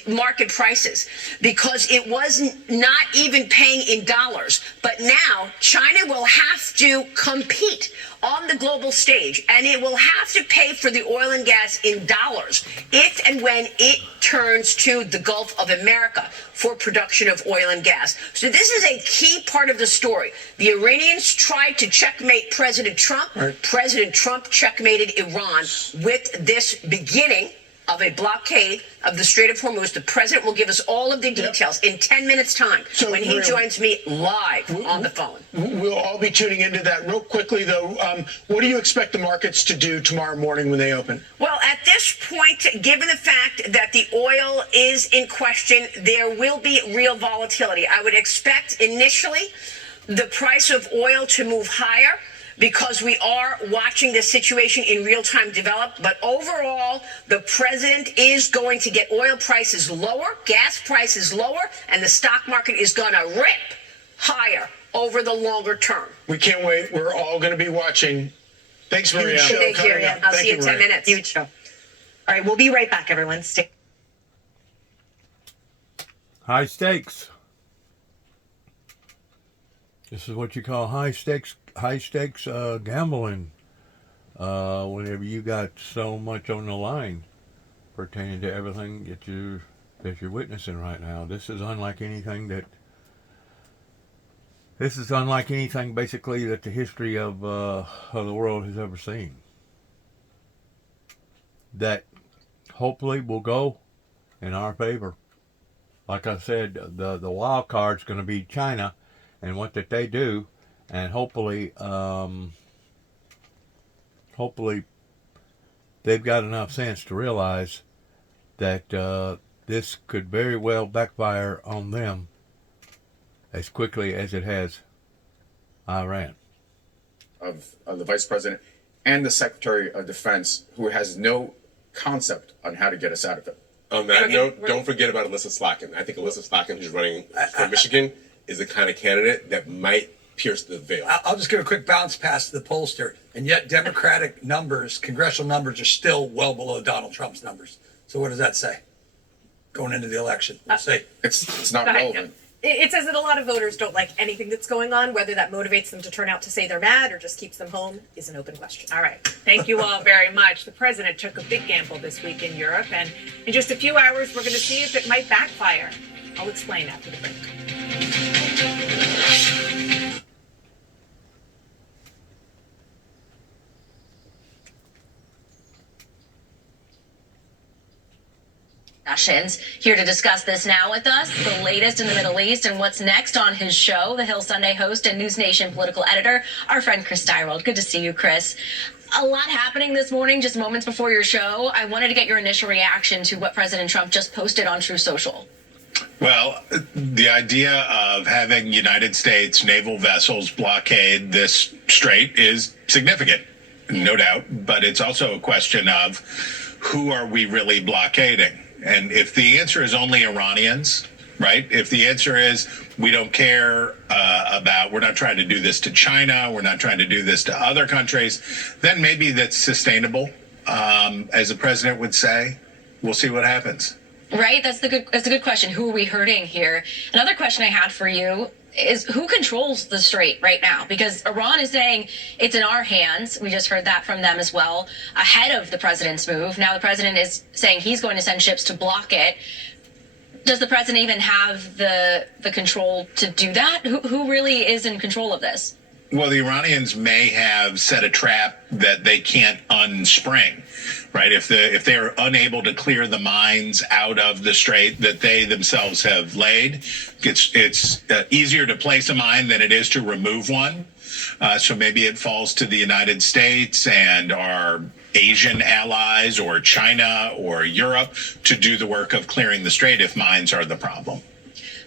market prices because it was not even paying in dollars. But now China will have to compete on the global stage, and it will have to pay for the oil and gas in dollars if and when it turns to the Gulf of America for production of oil and gas. So this is a key part of the story. The Iranians tried to checkmate President Trump. President Trump checkmated Iran with this beginning of a blockade of the Strait of Hormuz. The president will give us all of the details in 10 minutes' time when he joins me live on the phone. We'll all be tuning into that. Real quickly, though, what do you expect the markets to do tomorrow morning when they open? Well, at this point, given the fact that the oil is in question, there will be real volatility. I would expect initially the price of oil to move higher, because we are watching the situation in real time develop. But overall, the president is going to get oil prices lower, gas prices lower, and the stock market is going to rip higher over the longer term. We can't wait. We're all going to be watching. Thanks, Maria. Huge show Thank you. coming up. I'll see you in 10 minutes. Huge show. All right, we'll be right back, everyone. Stay. High stakes. This is what you call high stakes gambling. Whenever you got so much on the line pertaining to everything that you're witnessing right now. This is unlike anything basically that the history of the world has ever seen. That hopefully will go in our favor. Like I said, the wild card's going to be China and what that they do, and hopefully they've got enough sense to realize that this could very well backfire on them as quickly as it has Iran. Of the vice president and the secretary of defense, who has no concept on how to get us out of it. On that note, don't forget about Alyssa Slotkin. I think Alyssa Slotkin, who's running for Michigan, is the kind of candidate that might pierce the veil. I'll just give a quick bounce pass to the pollster, and yet Democratic numbers, congressional numbers, are still well below Donald Trump's numbers. So what does that say going into the election? We'll see. It's not relevant. It says that a lot of voters don't like anything that's going on. Whether that motivates them to turn out to say they're mad or just keeps them home is an open question. All right. Thank you all very much. The president took a big gamble this week in Europe, and in just a few hours, we're going to see if it might backfire. I'll explain after the break. Here to discuss this now with us, the latest in the Middle East and what's next on his show, the Hill Sunday host and News Nation political editor, our friend Chris Steirold. Good to see you, Chris. A lot happening this morning, just moments before your show. I wanted to get your initial reaction to what President Trump just posted on Truth Social. Well, the idea of having United States naval vessels blockade this strait is significant, no doubt, but it's also a question of who are we really blockading? And if the answer is only Iranians, right? If the answer is we don't care we're not trying to do this to China, we're not trying to do this to other countries, then maybe that's sustainable, as the president would say. We'll see what happens. Right? That's a good question. Who are we hurting here? Another question I had for you is who controls the strait right now? Because Iran is saying it's in our hands. We just heard that from them as well, ahead of the president's move. Now the president is saying he's going to send ships to block it. Does the president even have the control to do that? Who really is in control of this? Well, the Iranians may have set a trap that they can't unspring, right? If they're unable to clear the mines out of the strait that they themselves have laid, it's easier to place a mine than it is to remove one. So maybe it falls to the United States and our Asian allies or China or Europe to do the work of clearing the strait if mines are the problem.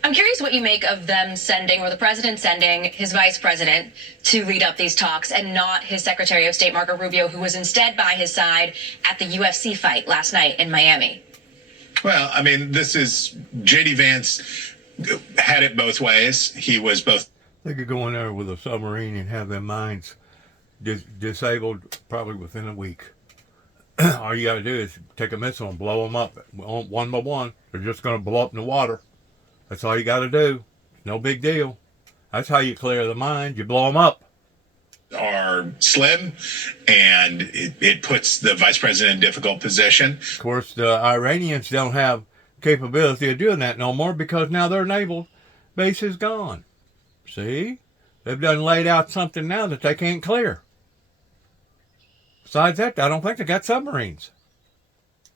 I'm curious what you make of them sending, or the president sending, his vice president to lead up these talks and not his Secretary of State, Marco Rubio, who was instead by his side at the UFC fight last night in Miami. Well, I mean, this is J.D. Vance had it both ways. He was both. They could go in there with a submarine and have their mines disabled probably within a week. All you got to do is take a missile and blow them up one by one. They're just going to blow up in the water. That's all you got to do. No big deal. That's how you clear the mines. You blow them up. Are slim, and it puts the vice president in a difficult position. Of course, the Iranians don't have capability of doing that no more because now their naval base is gone. See? They've done laid out something now that they can't clear. Besides that, I don't think they got submarines.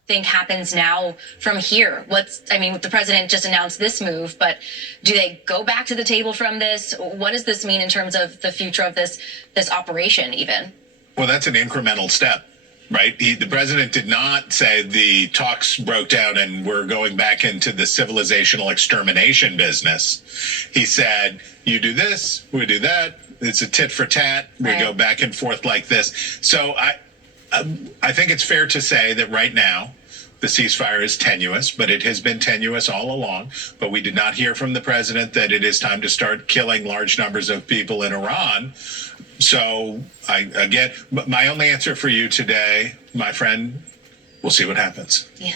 think happens now from here? The president just announced this move, but do they go back to the table from this? What does this mean in terms of the future of this operation even? Well, that's an incremental step, right? The president did not say the talks broke down and we're going back into the civilizational extermination business. He said, you do this, we do that. It's a tit for tat. We go back and forth like this. So I think it's fair to say that right now the ceasefire is tenuous, but it has been tenuous all along. But we did not hear from the president that it is time to start killing large numbers of people in Iran. So my only answer for you today, my friend, we'll see what happens. Yeah.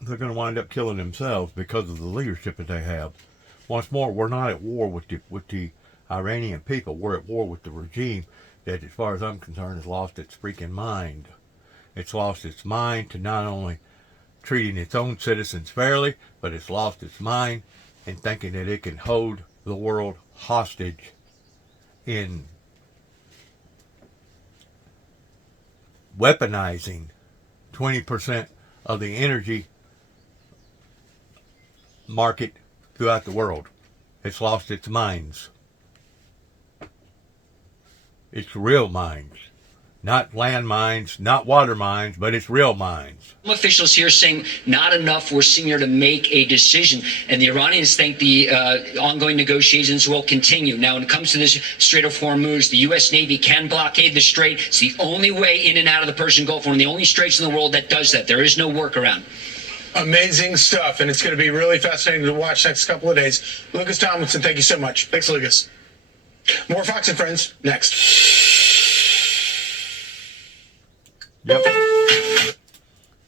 They're going to wind up killing themselves because of the leadership that they have. Once more, we're not at war with the Iranian people. We're at war with the regime that, as far as I'm concerned, has lost its freaking mind. It's lost its mind to not only treating its own citizens fairly, but it's lost its mind in thinking that it can hold the world hostage in weaponizing 20% of the energy market throughout the world. It's lost its minds. It's real mines. Not land mines, not water mines, but it's real mines. Officials here saying not enough were seen here to make a decision, and the Iranians think the ongoing negotiations will continue. Now, when it comes to this Strait of Hormuz, the U.S. Navy can blockade the strait. It's the only way in and out of the Persian Gulf, one of the only straits in the world that does that. There is no workaround. Amazing stuff, and it's going to be really fascinating to watch next couple of days. Lucas Tomlinson, thank you so much. Thanks, Lucas. More Fox and Friends next. Yep.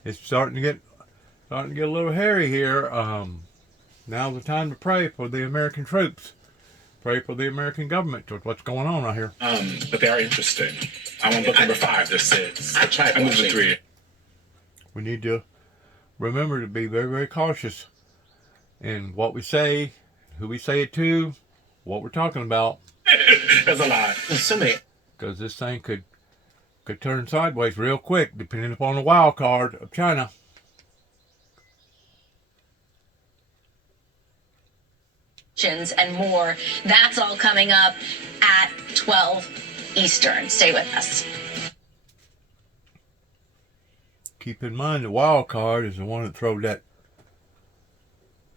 It's starting to get a little hairy here. Now's the time to pray for the American troops. Pray for the American government with what's going on right here. But they are interesting. I'm on book number 5. There's 6. I moved to 3. We need to remember to be very, very cautious in what we say, who we say it to, what we're talking about. There's a lot. Because this thing could turn sideways real quick, depending upon the wild card of China. And more. That's all coming up at 12 Eastern. Stay with us. Keep in mind the wild card is the one that threw that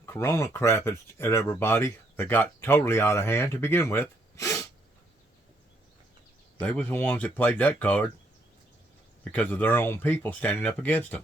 corona crap at everybody that got totally out of hand to begin with. They was the ones that played that card because of their own people standing up against them.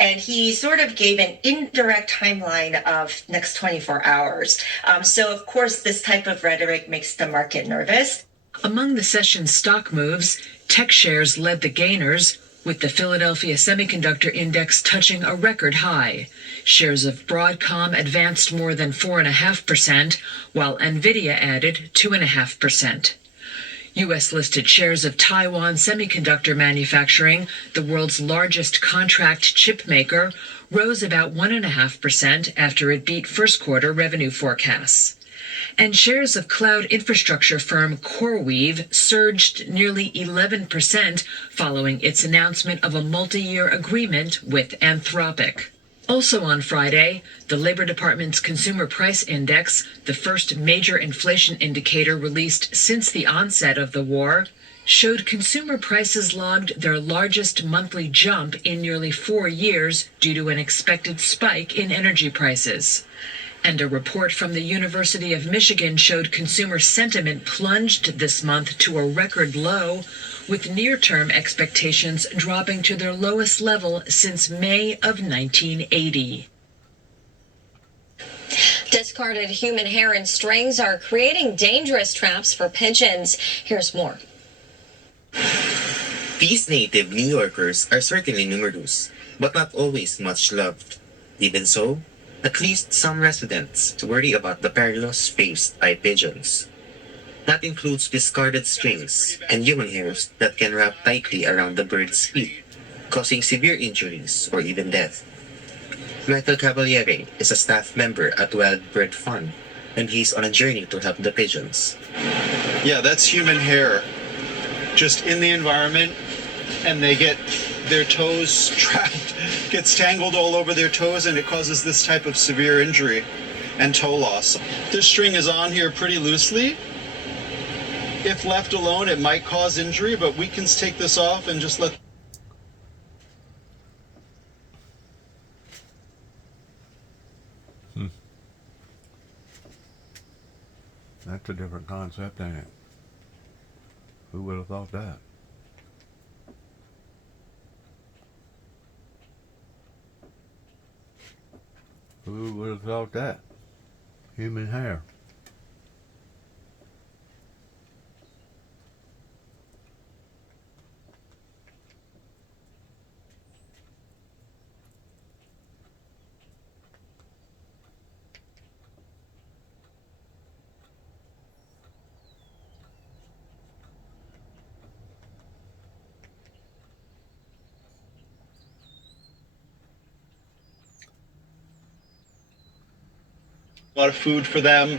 And he sort of gave an indirect timeline of next 24 hours. So, of course, this type of rhetoric makes the market nervous. Among the session's stock moves, tech shares led the gainers, with the Philadelphia Semiconductor Index touching a record high. Shares of Broadcom advanced more than 4.5%, while Nvidia added 2.5%. U.S.-listed shares of Taiwan Semiconductor Manufacturing, the world's largest contract chip maker, rose about 1.5% after it beat first-quarter revenue forecasts. And shares of cloud infrastructure firm CoreWeave surged nearly 11% following its announcement of a multi-year agreement with Anthropic. Also on Friday, the Labor Department's Consumer Price Index, the first major inflation indicator released since the onset of the war, showed consumer prices logged their largest monthly jump in nearly 4 years due to an expected spike in energy prices. And a report from the University of Michigan showed consumer sentiment plunged this month to a record low, with near-term expectations dropping to their lowest level since May of 1980. Discarded human hair and strings are creating dangerous traps for pigeons. Here's more. These native New Yorkers are certainly numerous, but not always much loved. Even so, at least some residents worry about the perilous faced by pigeons. That includes discarded strings and human hairs that can wrap tightly around the bird's feet, causing severe injuries or even death. Michael Cavaliere is a staff member at Wild Bird Fund, and he's on a journey to help the pigeons. Yeah, that's human hair just in the environment, and they get their toes trapped, gets tangled all over their toes, and it causes this type of severe injury and toe loss. This string is on here pretty loosely. If left alone, it might cause injury, but we can take this off and just let. That's a different concept, ain't it? Who would have thought that? Who would have thought that? Human hair. A lot of food for them.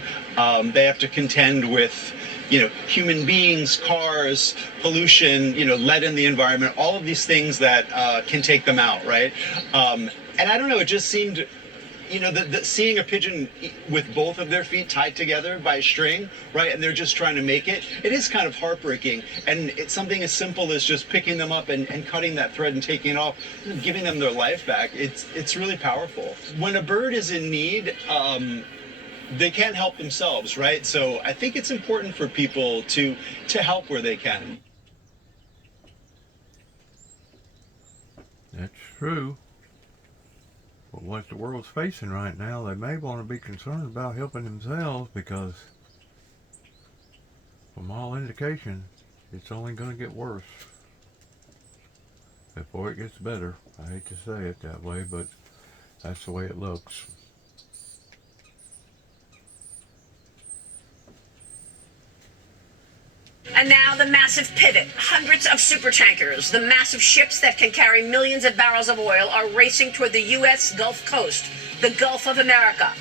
They have to contend with, human beings, cars, pollution, lead in the environment, all of these things that can take them out, right? And I don't know, it just seemed, seeing a pigeon with both of their feet tied together by a string, right, and they're just trying to make it, it is kind of heartbreaking. And it's something as simple as just picking them up and cutting that thread and taking it off, giving them their life back. It's really powerful. When a bird is in need, they can't help themselves, right? So I think it's important for people to help where they can. That's true. But what the world's facing right now, they may want to be concerned about helping themselves, because from all indication, it's only going to get worse before it gets better. I hate to say it that way, but that's the way it looks. And now the massive pivot. Hundreds of supertankers, the massive ships that can carry millions of barrels of oil, are racing toward the U.S. Gulf Coast, the Gulf of America.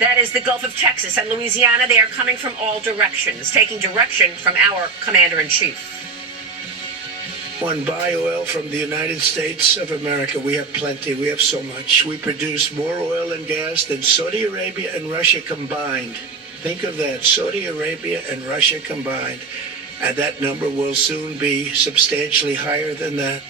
That is the Gulf of Texas and Louisiana. They are coming from all directions, taking direction from our Commander-in-Chief. One, buy oil from the United States of America. We have plenty. We have so much. We produce more oil and gas than Saudi Arabia and Russia combined. Think of that, Saudi Arabia and Russia combined. And that number will soon be substantially higher than that.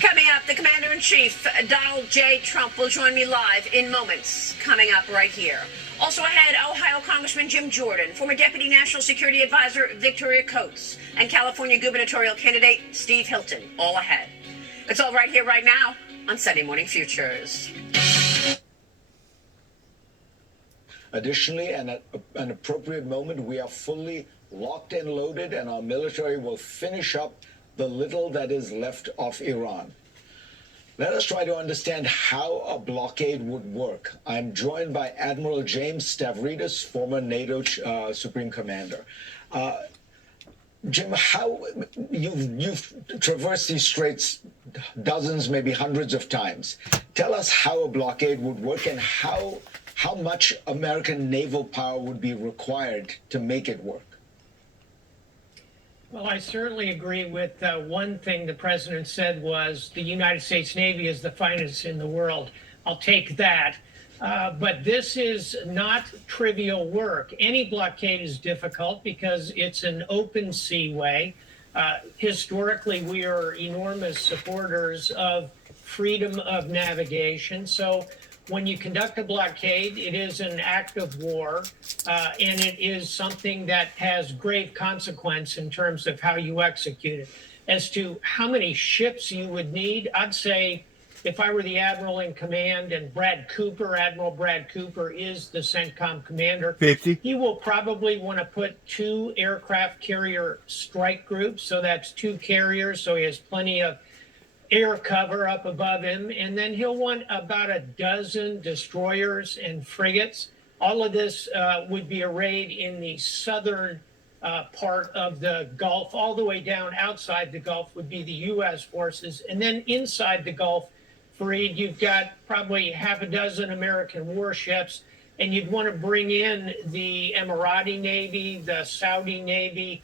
Coming up, the Commander-in-Chief, Donald J. Trump, will join me live in moments. Coming up right here. Also ahead, Ohio Congressman Jim Jordan, former Deputy National Security Advisor Victoria Coates, and California gubernatorial candidate Steve Hilton. All ahead. It's all right here, right now, on Sunday Morning Futures. Additionally, at an appropriate moment, we are fully locked and loaded, and our military will finish up the little that is left of Iran. Let us try to understand how a blockade would work. I'm joined by Admiral James Stavridis, former NATO Supreme Commander. Jim, how you've traversed these straits dozens, maybe hundreds of times. Tell us how a blockade would work and how much American naval power would be required to make it work. Well, I certainly agree with one thing the president said was the United States Navy is the finest in the world. I'll take that. But this is not trivial work. Any blockade is difficult because it's an open seaway. Historically, we are enormous supporters of freedom of navigation. So when you conduct a blockade, it is an act of war, and it is something that has grave consequence in terms of how you execute it. As to how many ships you would need, I'd say if I were the admiral in command and Admiral Brad Cooper is the CENTCOM commander, 50. He will probably want to put 2 aircraft carrier strike groups. So that's 2 carriers. So he has plenty of air cover up above him. And then he'll want about a dozen destroyers and frigates. All of this would be arrayed in the southern part of the Gulf. All the way down outside the Gulf would be the U.S. forces. And then inside the Gulf, Fareed, you've got probably half a dozen American warships, and you'd want to bring in the Emirati Navy, the Saudi Navy,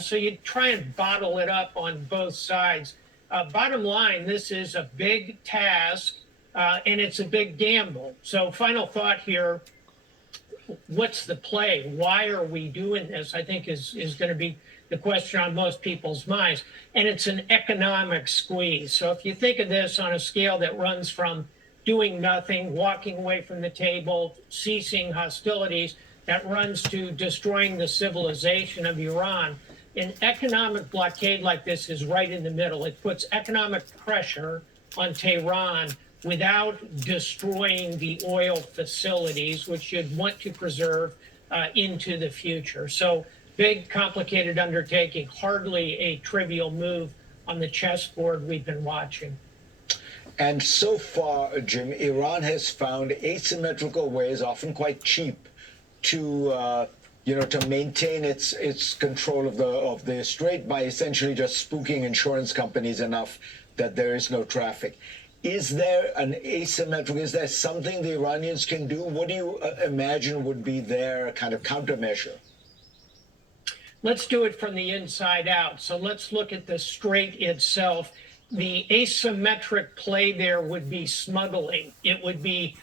So you try and bottle it up on both sides. Bottom line, this is a big task and it's a big gamble. So final thought here, what's the play? Why are we doing this? I think is going to be the question on most people's minds. And it's an economic squeeze. So if you think of this on a scale that runs from doing nothing, walking away from the table, ceasing hostilities, that runs to destroying the civilization of Iran, an economic blockade like this is right in the middle. It puts economic pressure on Tehran without destroying the oil facilities, which you'd want to preserve into the future. So big, complicated undertaking, hardly a trivial move on the chessboard we've been watching. And so far, Jim, Iran has found asymmetrical ways, often quite cheap, to to maintain its control of the strait by essentially just spooking insurance companies enough that there is no traffic. Is there an asymmetrical? Is there something the Iranians can do? What do you imagine would be their kind of countermeasure? Let's do it from the inside out. So let's look at the strait itself. The asymmetric play there would be smuggling. It would be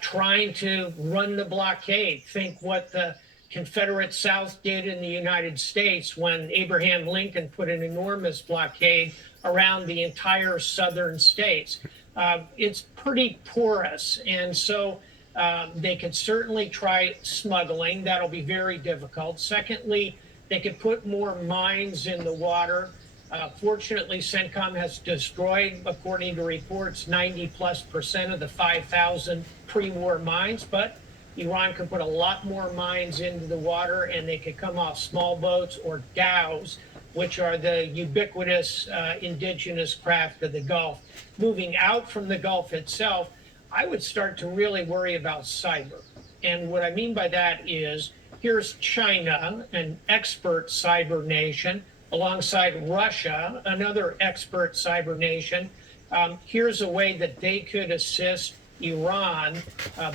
trying to run the blockade. Think what the Confederate South did in the United States when Abraham Lincoln put an enormous blockade around the entire southern states. It's pretty porous, and so they could certainly try smuggling. That'll be very difficult. Secondly, they could put more mines in the water. Fortunately, CENTCOM has destroyed, according to reports, 90+% of the 5,000 pre-war mines, but Iran could put a lot more mines into the water, and they could come off small boats or dhows, which are the ubiquitous indigenous craft of the Gulf. Moving out from the Gulf itself, I would start to really worry about cyber. And what I mean by that is, here's China, an expert cyber nation, alongside Russia, another expert cyber nation. Here's a way that they could assist Iran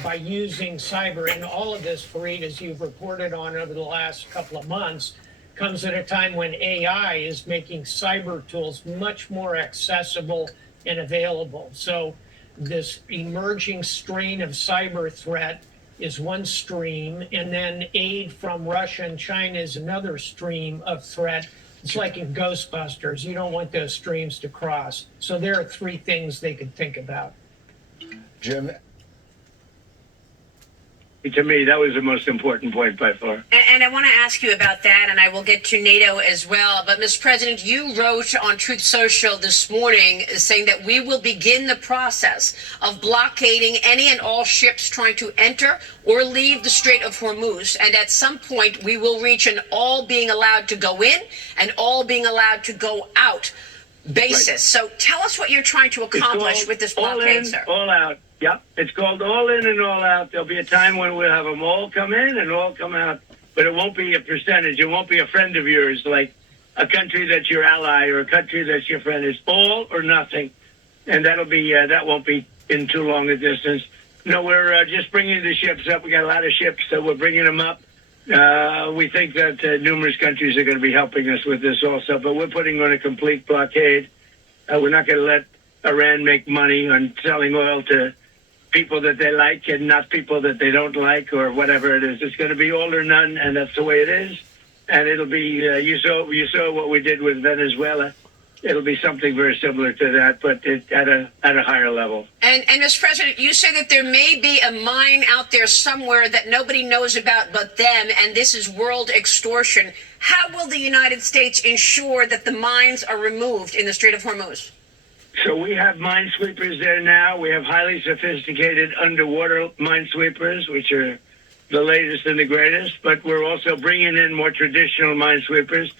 by using cyber. And all of this, Fareed, as you've reported on over the last couple of months, comes at a time when AI is making cyber tools much more accessible and available. So this emerging strain of cyber threat is one stream, and then aid from Russia and China is another stream of threat. It's like in Ghostbusters. You don't want those streams to cross. So there are three things they could think about. Jim? To me, that was the most important point by far. And I want to ask you about that, and I will get to NATO as well. But, Mr. President, you wrote on Truth Social this morning saying that we will begin the process of blockading any and all ships trying to enter or leave the Strait of Hormuz. And at some point, we will reach an all being allowed to go in and all being allowed to go out basis. Right. So tell us what you're trying to accomplish with this blockade, all in, sir. All out. Yep, it's called all in and all out. There'll be a time when we'll have them all come in and all come out, but it won't be a percentage. It won't be a friend of yours, like a country that's your ally or a country that's your friend. It's all or nothing, and that'll be that won't be in too long a distance. No, we're just bringing the ships up. We got a lot of ships, so we're bringing them up. We think that numerous countries are going to be helping us with this also, but we're putting on a complete blockade. We're not going to let Iran make money on selling oil to people that they like and not people that they don't like or whatever it is. It's going to be all or none, and that's the way it is. And it'll be, you saw what we did with Venezuela. It'll be something very similar to that, but at a higher level. And Mr. President, you say that there may be a mine out there somewhere that nobody knows about but them, and this is world extortion. How will the United States ensure that the mines are removed in the Strait of Hormuz? So we have minesweepers there now. We have highly sophisticated underwater minesweepers, which are the latest and the greatest. But we're also bringing in more traditional minesweepers.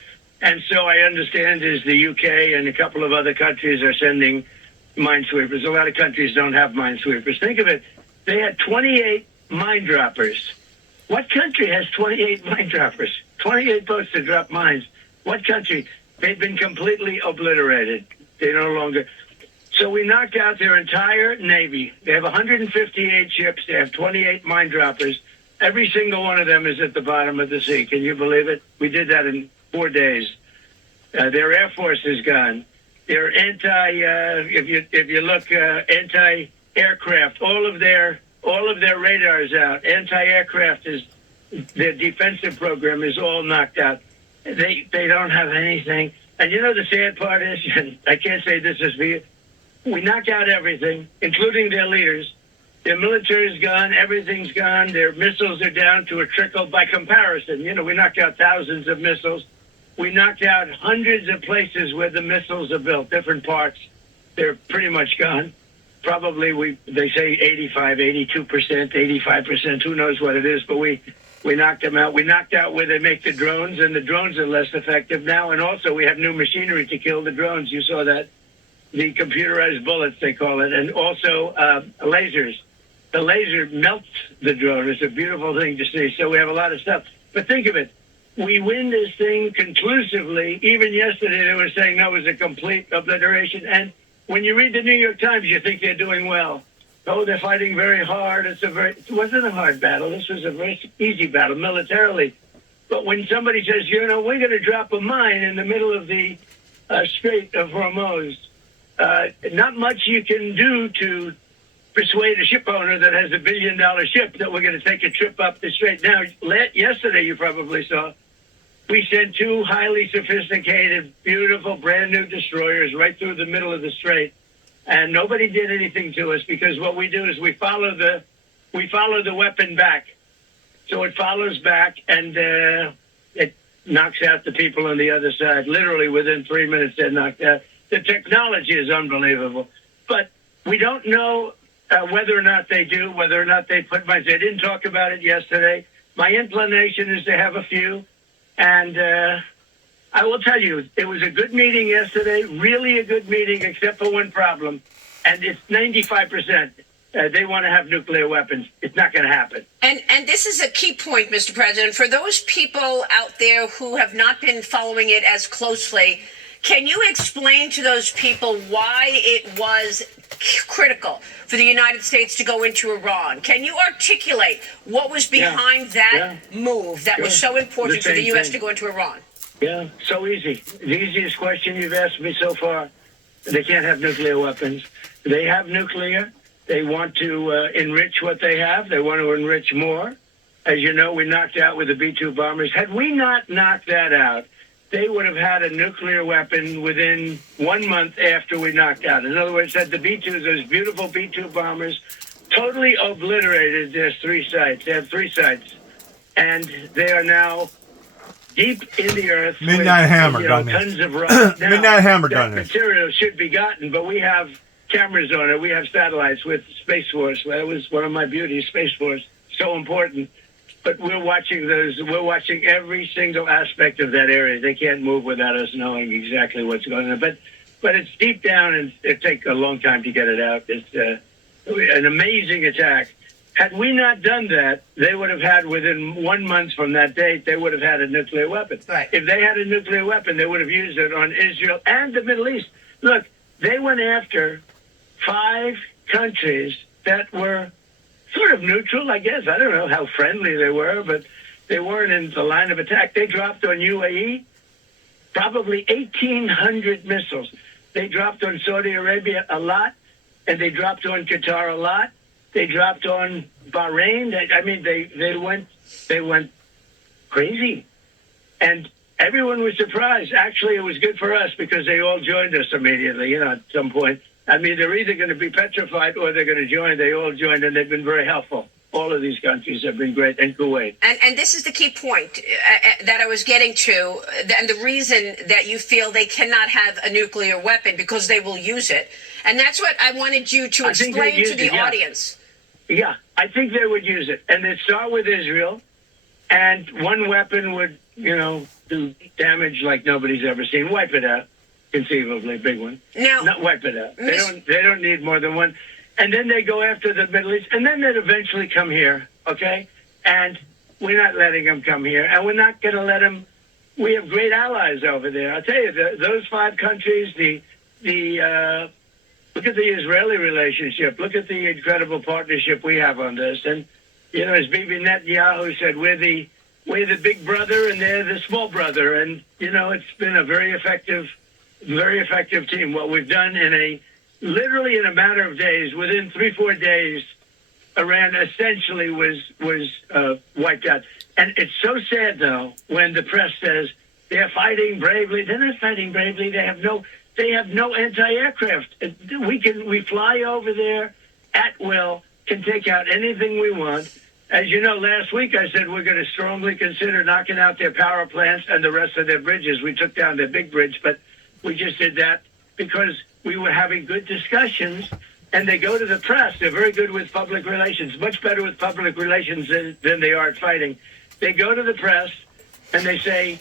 And so I understand is the UK and a couple of other countries are sending minesweepers. A lot of countries don't have minesweepers. Think of it. They had 28 mine droppers. What country has 28 mine droppers? 28 boats to drop mines. What country? They've been completely obliterated. They no longer... So we knocked out their entire Navy. They have 158 ships. They have 28 mine droppers. Every single one of them is at the bottom of the sea. Can you believe it? We did that in 4 days. Their Air Force is gone. Their if you look, anti-aircraft, all of their radars out. Anti-aircraft is, their defensive program is all knocked out. They don't have anything. And you know the sad part is, and I can't say this is for you, we knocked out everything, including their leaders. Their military's gone, everything's gone. Their missiles are down to a trickle by comparison. You know, we knocked out thousands of missiles. We knocked out hundreds of places where the missiles are built, different parts. They're pretty much gone. Probably they say 85, 82%, 85%, who knows what it is, but we knocked them out. We knocked out where they make the drones, and the drones are less effective now. And also we have new machinery to kill the drones. You saw that. The computerized bullets, they call it, and also lasers. The laser melts the drone. It's a beautiful thing to see. So we have a lot of stuff. But think of it. We win this thing conclusively. Even yesterday they were saying that was a complete obliteration. And when you read the New York Times, you think they're doing well. Oh, they're fighting very hard. It wasn't a hard battle. This was a very easy battle militarily. But when somebody says, you know, we're going to drop a mine in the middle of the Strait of Hormuz, not much you can do to persuade a ship owner that has $1 billion ship that we're going to take a trip up the strait. Now, yesterday you probably saw, we sent 2 highly sophisticated, beautiful, brand new destroyers right through the middle of the strait, and nobody did anything to us because what we do is we follow the weapon back, so it follows back and it knocks out the people on the other side. Literally within 3 minutes, they're knocked out. The technology is unbelievable, but we don't know whether or not they do, whether or not they put mines. They didn't talk about it yesterday. My inclination is to have a few. And I will tell you, it was a good meeting yesterday, really a good meeting, except for one problem. And it's 95%. They want to have nuclear weapons. It's not going to happen. And this is a key point, Mr. President. For those people out there who have not been following it as closely, can you explain to those people why it was critical for the United States to go into Iran? Can you articulate what was behind that move that was so important for the U.S. to go into Iran? Yeah, so easy. The easiest question you've asked me so far. They can't have nuclear weapons. They have nuclear. They want to enrich what they have. They want to enrich more. As you know, we knocked out with the B-2 bombers. Had we not knocked that out, they would have had a nuclear weapon within 1 month after we knocked out. In other words, had the B-2s, those beautiful B-2 bombers, totally obliterated their 3 sites. They have 3 sites. And they are now deep in the earth. Midnight Hammer done tons this. of rock. Now, Midnight Hammer that done this. material should be gotten, but we have cameras on it. We have satellites with Space Force. That was one of my beauties, Space Force. So important. But we're watching those. We're watching every single aspect of that area. They can't move without us knowing exactly what's going on. But it's deep down, and it takes a long time to get it out. It's an amazing attack. Had we not done that, they would have had, within 1 month from that date, they would have had a nuclear weapon. Right. If they had a nuclear weapon, they would have used it on Israel and the Middle East. Look, they went after 5 countries that were sort of neutral, I guess. I don't know how friendly they were, but they weren't in the line of attack. They dropped on UAE probably 1,800 missiles. They dropped on Saudi Arabia a lot, and they dropped on Qatar a lot. They dropped on Bahrain. They went crazy. And everyone was surprised. Actually, it was good for us because they all joined us immediately, at some point. I mean, they're either going to be petrified or they're going to join. They all joined, and they've been very helpful. All of these countries have been great, and Kuwait. And this is the key point that I was getting to, and the reason that you feel they cannot have a nuclear weapon, because they will use it. And that's what I wanted you to explain to the audience. Yeah, I think they would use it. And they'd start with Israel, and one weapon would, do damage like nobody's ever seen. Wipe it out, conceivably, big one. Now, not wipe it out. They don't need more than one. And then they go after the Middle East, and then they'd eventually come here, okay? And we're not letting them come here, and we're not going to let them. We have great allies over there. I'll tell you, those 5 countries, look at the Israeli relationship. Look at the incredible partnership we have on this. And, as Bibi Netanyahu said, we're we're the big brother and they're the small brother. And, it's been a very effective team. What we've done literally in a matter of days, within 3-4 days, Iran essentially was wiped out. And it's so sad, though, when the press says they're fighting bravely. They're not fighting bravely. They have no anti-aircraft. We fly over there at will, can take out anything we want. As you know, last week I said we're going to strongly consider knocking out their power plants and the rest of their bridges. We took down their big bridge, but we just did that because we were having good discussions. And they go to the press. They're very good with public relations, much better with public relations than they are at fighting. They go to the press and they say,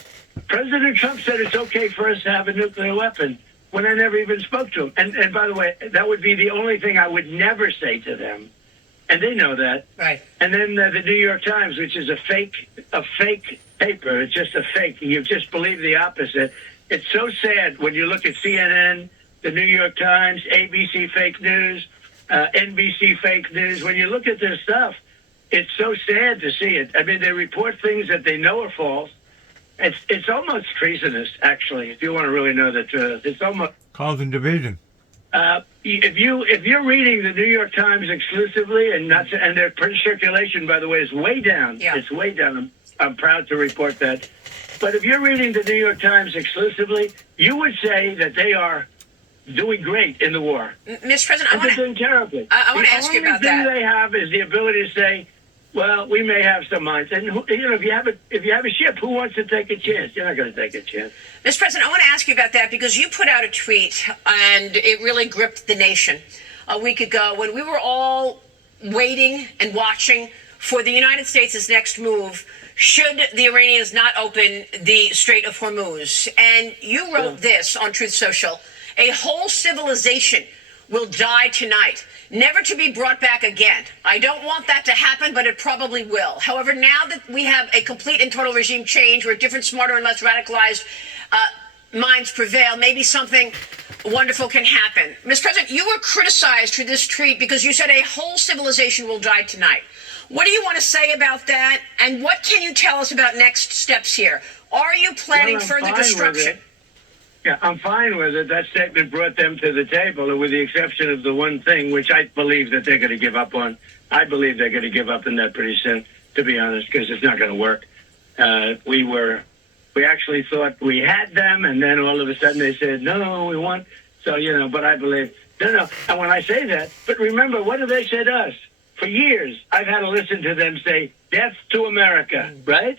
President Trump said it's okay for us to have a nuclear weapon, when I never even spoke to him. And by the way, that would be the only thing I would never say to them. And they know that. Right. And then the New York Times, which is a fake paper. It's just a fake. You just believe the opposite. It's so sad when you look at CNN, the New York Times, ABC fake news, NBC fake news. When you look at this stuff, it's so sad to see it. I mean, they report things that they know are false. It's almost treasonous, actually, if you want to really know the truth. It's almost causing division. If you're reading the New York Times exclusively and their print circulation, by the way, is way down. Yeah. It's way down. I'm proud to report that. But if you're reading the New York Times exclusively, you would say that they are doing great in the war. Mr. President, I they're doing terribly. I want to ask you about The only that. thing they have is the ability to say, well, we may have some mines. And, if you have a ship, who wants to take a chance? You're not going to take a chance. Mr. President, I want to ask you about that because you put out a tweet and it really gripped the nation a week ago when we were all waiting and watching for the United States' next move should the Iranians not open the Strait of Hormuz. And you wrote this on Truth Social: a whole civilization will die tonight, never to be brought back again. I don't want that to happen, but it probably will. However, now that we have a complete and total regime change where different, smarter, and less radicalized minds prevail, maybe something wonderful can happen. Mr. President, you were criticized for this tweet because you said a whole civilization will die tonight. What do you want to say about that? And what can you tell us about next steps here? Are you planning further destruction? Yeah, I'm fine with it. That statement brought them to the table, with the exception of the one thing, which I believe that they're going to give up on. I believe they're going to give up on that pretty soon, to be honest, because it's not going to work. We actually thought we had them, and then all of a sudden they said, no, we want. So, but I believe, no. And when I say that, but remember, what do they say to us? For years, I've had to listen to them say, death to America, right?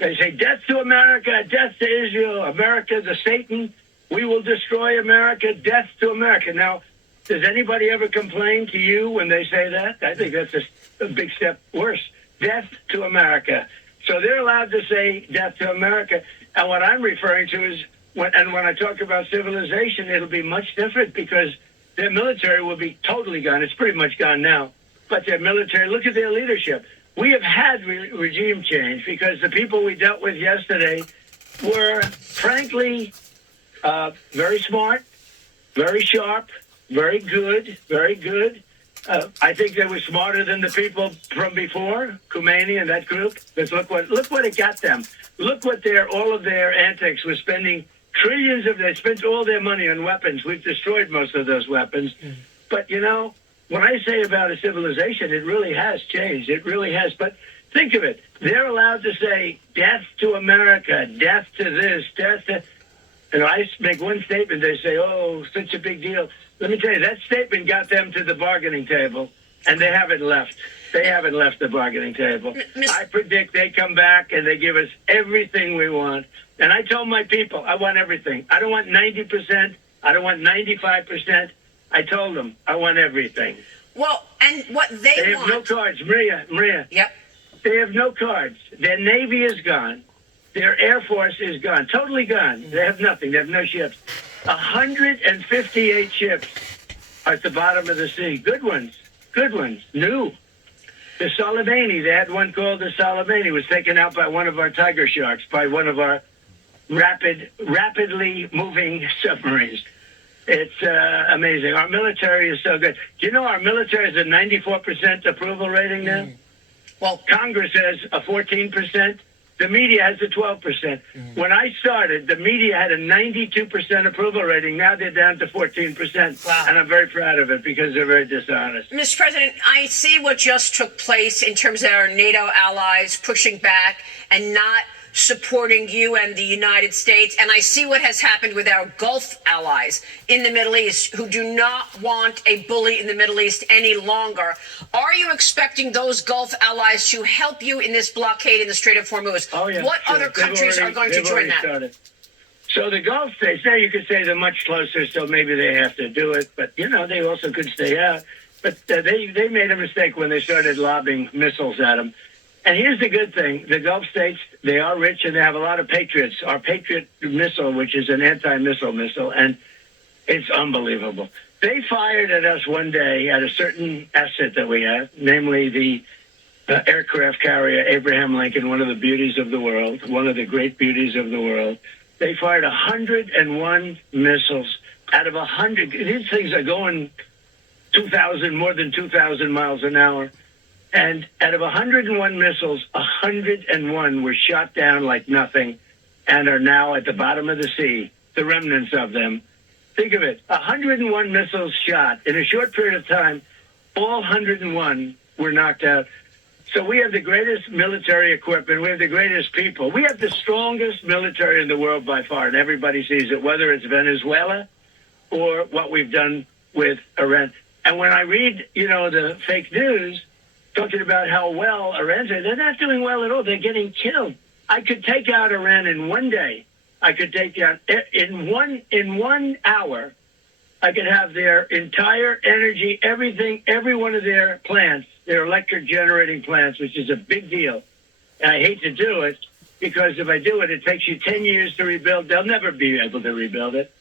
They say, death to America, death to Israel, America, the Satan. We will destroy America, death to America. Now, does anybody ever complain to you when they say that? I think that's a big step worse. Death to America. So they're allowed to say death to America. And what I'm referring to is, when I talk about civilization, it'll be much different because their military will be totally gone. It's pretty much gone now. But their military, look at their leadership. We have had regime change because the people we dealt with yesterday were, frankly, very smart, very sharp, very good. I think they were smarter than the people from before, Khomeini and that group. Because look what it got them. Look what all of their antics was spending trillions of. They spent all their money on weapons. We've destroyed most of those weapons. But when I say about a civilization, it really has changed. It really has. But think of it. They're allowed to say death to America, death to this, death to. And I make one statement, they say, oh, such a big deal. Let me tell you, that statement got them to the bargaining table, and they haven't left. They haven't left the bargaining table. I predict they come back and they give us everything we want. And I told my people, I want everything. I don't want 90%. I don't want 95%. I told them, I want everything. Well, and what they have no cards. Maria. Yep. They have no cards. Their Navy is gone. Their Air Force is gone, totally gone. They have nothing. They have no ships. 158 ships are at the bottom of the sea. Good ones, new. The Soleimani, they had one called the Soleimani, was taken out by one of our Tiger Sharks, by one of our rapidly moving submarines. It's amazing. Our military is so good. Do you know our military is a 94% approval rating now? Well, Congress has a 14%. The media has a 12%. When I started, the media had a 92% approval rating. Now they're down to 14%. Wow. And I'm very proud of it because they're very dishonest. Mr. President, I see what just took place in terms of our NATO allies pushing back and not supporting you and the United States. And I see what has happened with our Gulf allies in the Middle East who do not want a bully in the Middle East any longer. Are you expecting those Gulf allies to help you in this blockade in the Strait of Hormuz? Oh, yeah, what sure. other countries are going to they've join already that? started. So the Gulf states, now you could say they're much closer, so maybe they have to do it. But, you know, they also could stay out. But they made a mistake when they started lobbing missiles at them. And here's the good thing. The Gulf states, they are rich and they have a lot of Patriots. Our Patriot missile, which is an anti-missile missile, and it's unbelievable. They fired at us one day at a certain asset that we have, namely the aircraft carrier Abraham Lincoln, one of the beauties of the world, one of the great beauties of the world. They fired 101 missiles out of 100. These things are going more than 2,000 miles an hour. And out of 101 missiles, 101 were shot down like nothing and are now at the bottom of the sea, the remnants of them. Think of it, 101 missiles shot. In a short period of time, all 101 were knocked out. So we have the greatest military equipment. We have the greatest people. We have the strongest military in the world by far, and everybody sees it, whether it's Venezuela or what we've done with Iran. And when I read, you know, the fake news, talking about how well Iran's doing. They're not doing well at all. They're getting killed. I could take out Iran in one day. I could take out in 1 hour. I could have their entire energy, everything, every one of their plants, their electric generating plants, which is a big deal. And I hate to do it because if I do it, it takes you 10 years to rebuild. They'll never be able to rebuild it.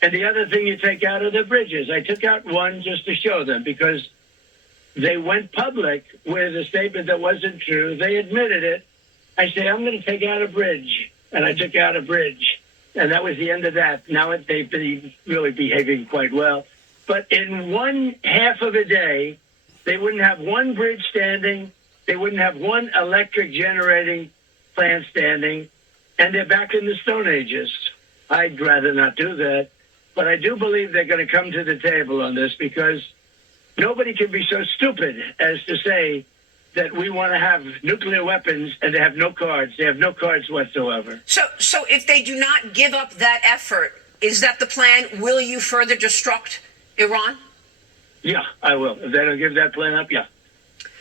And the other thing you take out are the bridges. I took out one just to show them because they went public with a statement that wasn't true. They admitted it. I say, I'm going to take out a bridge. And I took out a bridge. And that was the end of that. Now they've been really behaving quite well. But in 1/2 of a day, they wouldn't have one bridge standing. They wouldn't have one electric generating plant standing. And they're back in the Stone Ages. I'd rather not do that. But I do believe they're going to come to the table on this because nobody can be so stupid as to say that we want to have nuclear weapons and they have no cards. They have no cards whatsoever. So if they do not give up that effort, is that the plan? Will you further destruct Iran? Yeah, I will. If they don't give that plan up, yeah.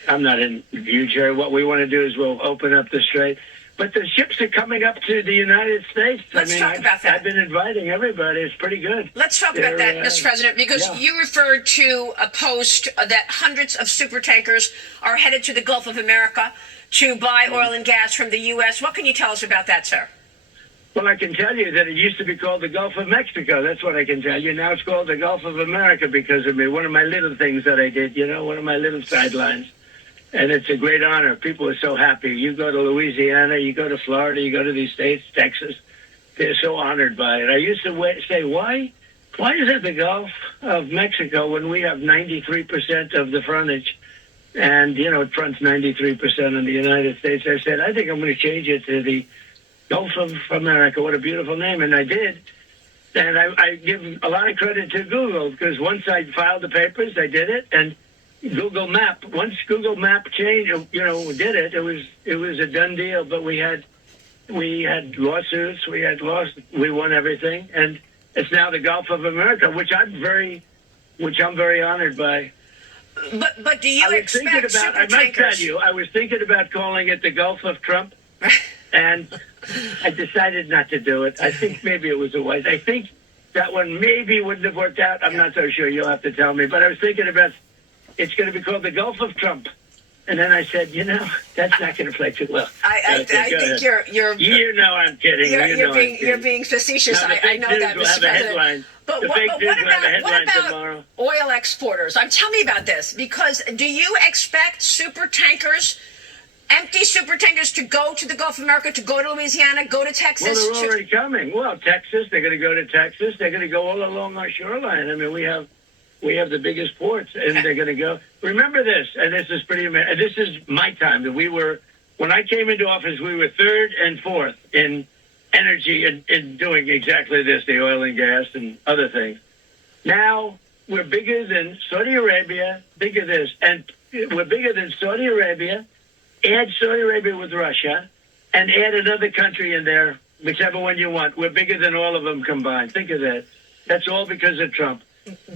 I'm not in huge hurry. What we want to do is we'll open up the strait. But the ships are coming up to the United States. Let's talk about that. I've been inviting everybody. It's pretty good. Let's talk about that, Mr. President, because you referred to a post that hundreds of super tankers are headed to the Gulf of America to buy oil and gas from the U.S. What can you tell us about that, sir? Well, I can tell you that it used to be called the Gulf of Mexico. That's what I can tell you. Now it's called the Gulf of America because of me. One of my little things that I did, you know, one of my little sidelines. And it's a great honor. People are so happy. You go to Louisiana, you go to Florida, you go to these states, Texas. They're so honored by it. I used to say, why is it the Gulf of Mexico when we have 93% of the frontage? And, you know, it fronts 93% in the United States. I said, I think I'm going to change it to the Gulf of America. What a beautiful name. And I did. And I give a lot of credit to Google because once I filed the papers, I did it. And Google Map, once Google Map changed, you know, did it, it was a done deal. But we had lawsuits, we won everything, and it's now the Gulf of America, which I'm very honored by. But do you expect super I might tell you, I was thinking about calling it the Gulf of Trump, and I decided not to do it. I think maybe it was a wise. I think that one maybe wouldn't have worked out. I'm not so sure. You'll have to tell me. But I was thinking about. It's going to be called the Gulf of Trump. And then I said, you know, that's not going to play too well. I think you're You know I'm kidding. You're being facetious. I know that, Mr. President. But what about oil exporters? Tell me about this. Because do you expect empty super tankers to go to the Gulf of America, to go to Louisiana, go to Texas? Well, they're already coming. Well, Texas, they're going to go to Texas. They're going to go all along our shoreline. I mean, we have the biggest ports, and they're going to go. Remember this, and this is pretty amazing. This is my time. That we were When I came into office, we were third and fourth in energy and in doing exactly this, the oil and gas and other things. Now we're bigger than Saudi Arabia, bigger this, and we're bigger than Saudi Arabia. Add Saudi Arabia with Russia, and add another country in there, whichever one you want. We're bigger than all of them combined. Think of that. That's all because of Trump.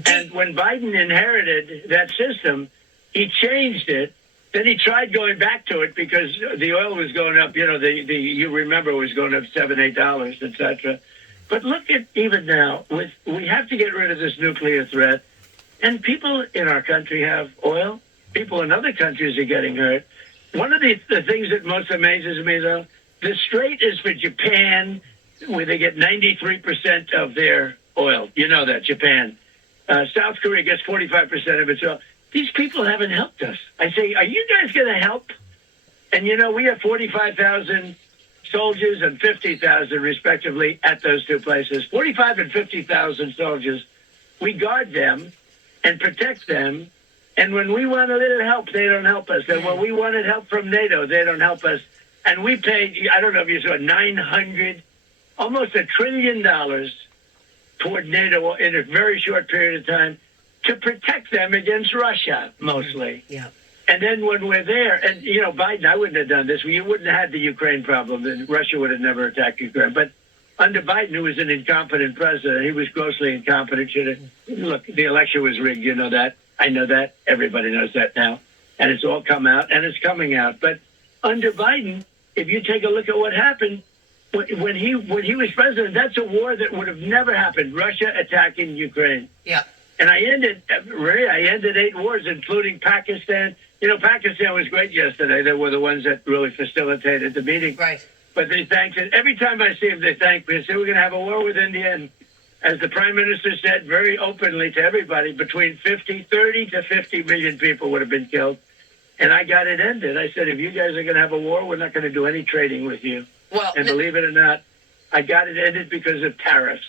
And when Biden inherited that system, he changed it. Then he tried going back to it because the oil was going up. You know, you remember it was going up $7, $8, etc. But look at even now. We have to get rid of this nuclear threat. And people in our country have oil. People in other countries are getting hurt. One of the things that most amazes me, though, the Strait is for Japan, where they get 93% of their oil. You know that, Japan. South Korea gets 45% of its oil. These people haven't helped us. I say, are you guys going to help? And, you know, we have 45,000 soldiers and 50,000, respectively, at those two places. 45 and 50,000 soldiers. We guard them and protect them. And when we want a little help, they don't help us. And when we wanted help from NATO, they don't help us. And we paid, I don't know if you saw, almost $1 trillion toward NATO in a very short period of time to protect them against Russia, mostly. Yeah. And then when we're there, and, you know, Biden, I wouldn't have done this. You wouldn't have had the Ukraine problem, and Russia would have never attacked Ukraine. But under Biden, who was an incompetent president, he was grossly incompetent. Look, the election was rigged. You know that. I know that. Everybody knows that now. And it's all come out, and it's coming out. But under Biden, if you take a look at what happened, when he was president, that's a war that would have never happened. Russia attacking Ukraine. Yeah. And I ended 8 wars, including Pakistan. You know, Pakistan was great yesterday. They were the ones that really facilitated the meeting. Right. But they thanked it. Every time I see them, they thank me. They say, we're going to have a war with India. And as the prime minister said very openly to everybody, between 30 to 50 million people would have been killed. And I got it ended. I said, if you guys are going to have a war, we're not going to do any trading with you. Well, and believe it or not, I got it ended because of tariffs.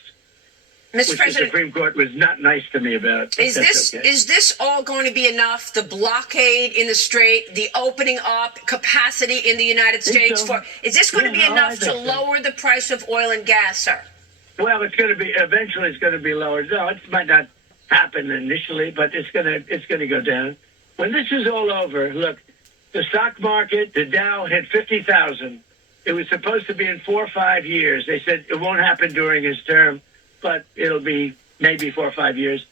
Mr. Which President, the Supreme Court was not nice to me about. is this all going to be enough? The blockade in the Strait, the opening up capacity in the United States is this going to be enough to lower the price of oil and gas, sir? Well, it's going to be eventually. It's going to be lowered. No, it might not happen initially, but it's going to go down. When this is all over, look, the stock market, the Dow hit 50,000. It was supposed to be in 4 or 5 years. They said it won't happen during his term, but it'll be maybe 4 or 5 years.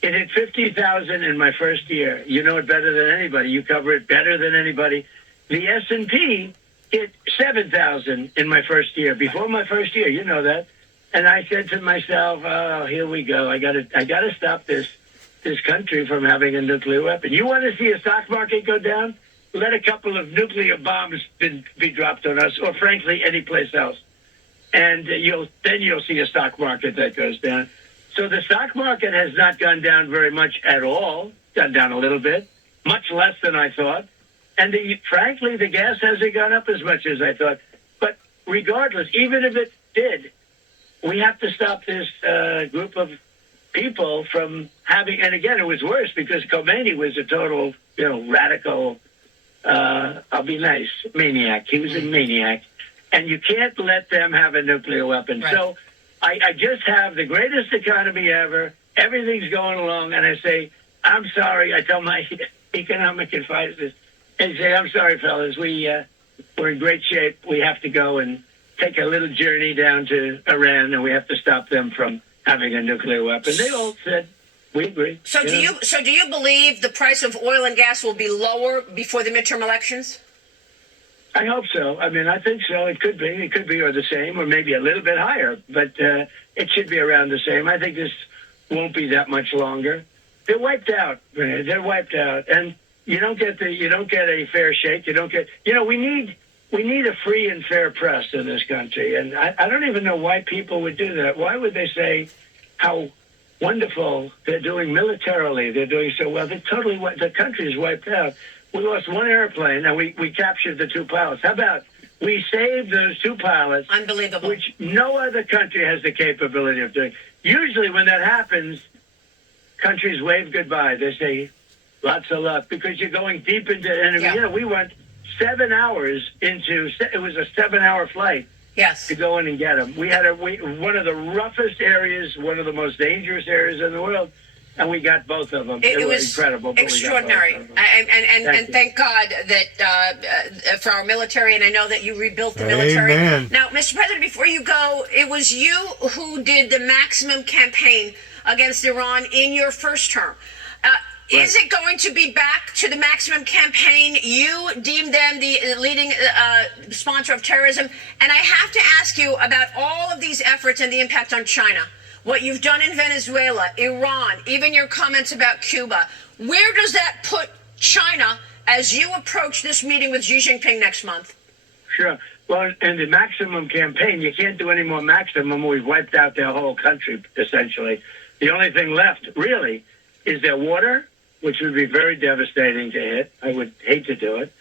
It hit 50,000 in my first year. You know it better than anybody. You cover it better than anybody. The S&P hit 7,000 in my first year. Before my first year, you know that. And I said to myself, "Oh, here we go. I got to stop this country from having a nuclear weapon. You want to see a stock market go down? Let a couple of nuclear bombs be dropped on us, or frankly, any place else, and you'll see a stock market that goes down." So the stock market has not gone down very much at all. Gone down a little bit, much less than I thought. And frankly, the gas hasn't gone up as much as I thought. But regardless, even if it did, we have to stop this group of people from having. And again, it was worse because Khomeini was a total, radical. I'll be nice, maniac. He was a maniac, and you can't let them have a nuclear weapon. Right. So I just have the greatest economy ever. Everything's going along, and I say, I'm sorry. I tell my economic advisors, I say, I'm sorry, fellas. We're in great shape. We have to go and take a little journey down to Iran, and we have to stop them from having a nuclear weapon. They all said, we agree. So do you believe the price of oil and gas will be lower before the midterm elections? I hope so. I mean, I think so. It could be, or the same, or maybe a little bit higher. But it should be around the same. I think this won't be that much longer. They're wiped out. They're wiped out, and you don't get a fair shake. You don't get. We need a free and fair press in this country, and I don't even know why people would do that. Why would they say how wonderful they're doing militarily? They're doing so well. The country is wiped out. We lost one airplane, and we captured the 2 pilots. How about we saved those 2 pilots? Unbelievable. Which no other country has the capability of doing. Usually when that happens, countries wave goodbye. They say, lots of luck, because you're going deep into enemy. Yeah. We went 7 hours into. It was a 7-hour flight. Yes. To go in and get them. We had one of the roughest areas, one of the most dangerous areas in the world, and we got both of them. It was incredible. But extraordinary. We got both of them. And thank God that for our military, and I know that you rebuilt the military. Amen. Now, Mr. President, before you go, it was you who did the maximum campaign against Iran in your first term. Is it going to be back to the maximum campaign? You deemed them the leading sponsor of terrorism. And I have to ask you about all of these efforts and the impact on China. What you've done in Venezuela, Iran, even your comments about Cuba. Where does that put China as you approach this meeting with Xi Jinping next month? Sure. Well, in the maximum campaign, you can't do any more maximum. We've wiped out their whole country, essentially. The only thing left, really, is their water, which would be very devastating to hit. I would hate to do it.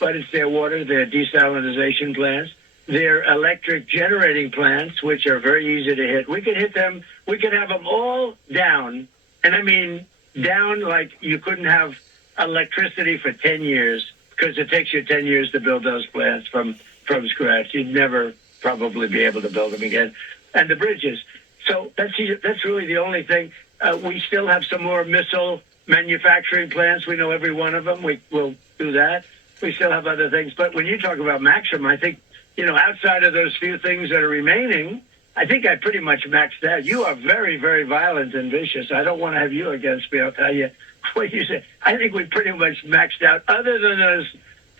But it's their water, their desalinization plants, their electric generating plants, which are very easy to hit. We could hit them. We could have them all down. And I mean, down like you couldn't have electricity for 10 years because it takes you 10 years to build those plants from scratch. You'd never probably be able to build them again. And the bridges. So that's really the only thing. We still have some more missile manufacturing plants. We know every one of them. We will do that. We still have other things. But when you talk about maximum, I think, outside of those few things that are remaining, I think I pretty much maxed out. You are very, very violent and vicious. I don't want to have you against me. I'll tell you what you say. I think we pretty much maxed out other than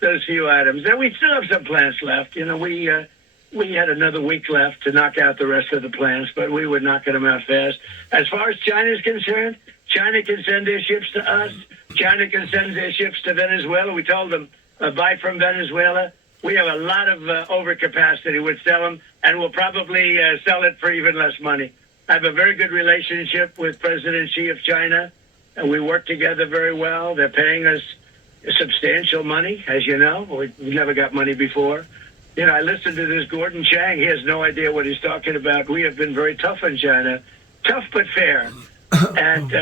those few items. And we still have some plants left. We had another week left to knock out the rest of the plants, but we were knocking them out fast. As far as China is concerned, China can send their ships to us. China can send their ships to Venezuela. We told them, buy from Venezuela. We have a lot of overcapacity. We'd sell them, and we'll probably sell it for even less money. I have a very good relationship with President Xi of China, and we work together very well. They're paying us substantial money, as you know. We've never got money before. I listened to this Gordon Chang. He has no idea what he's talking about. We have been very tough on China. Tough but fair. And,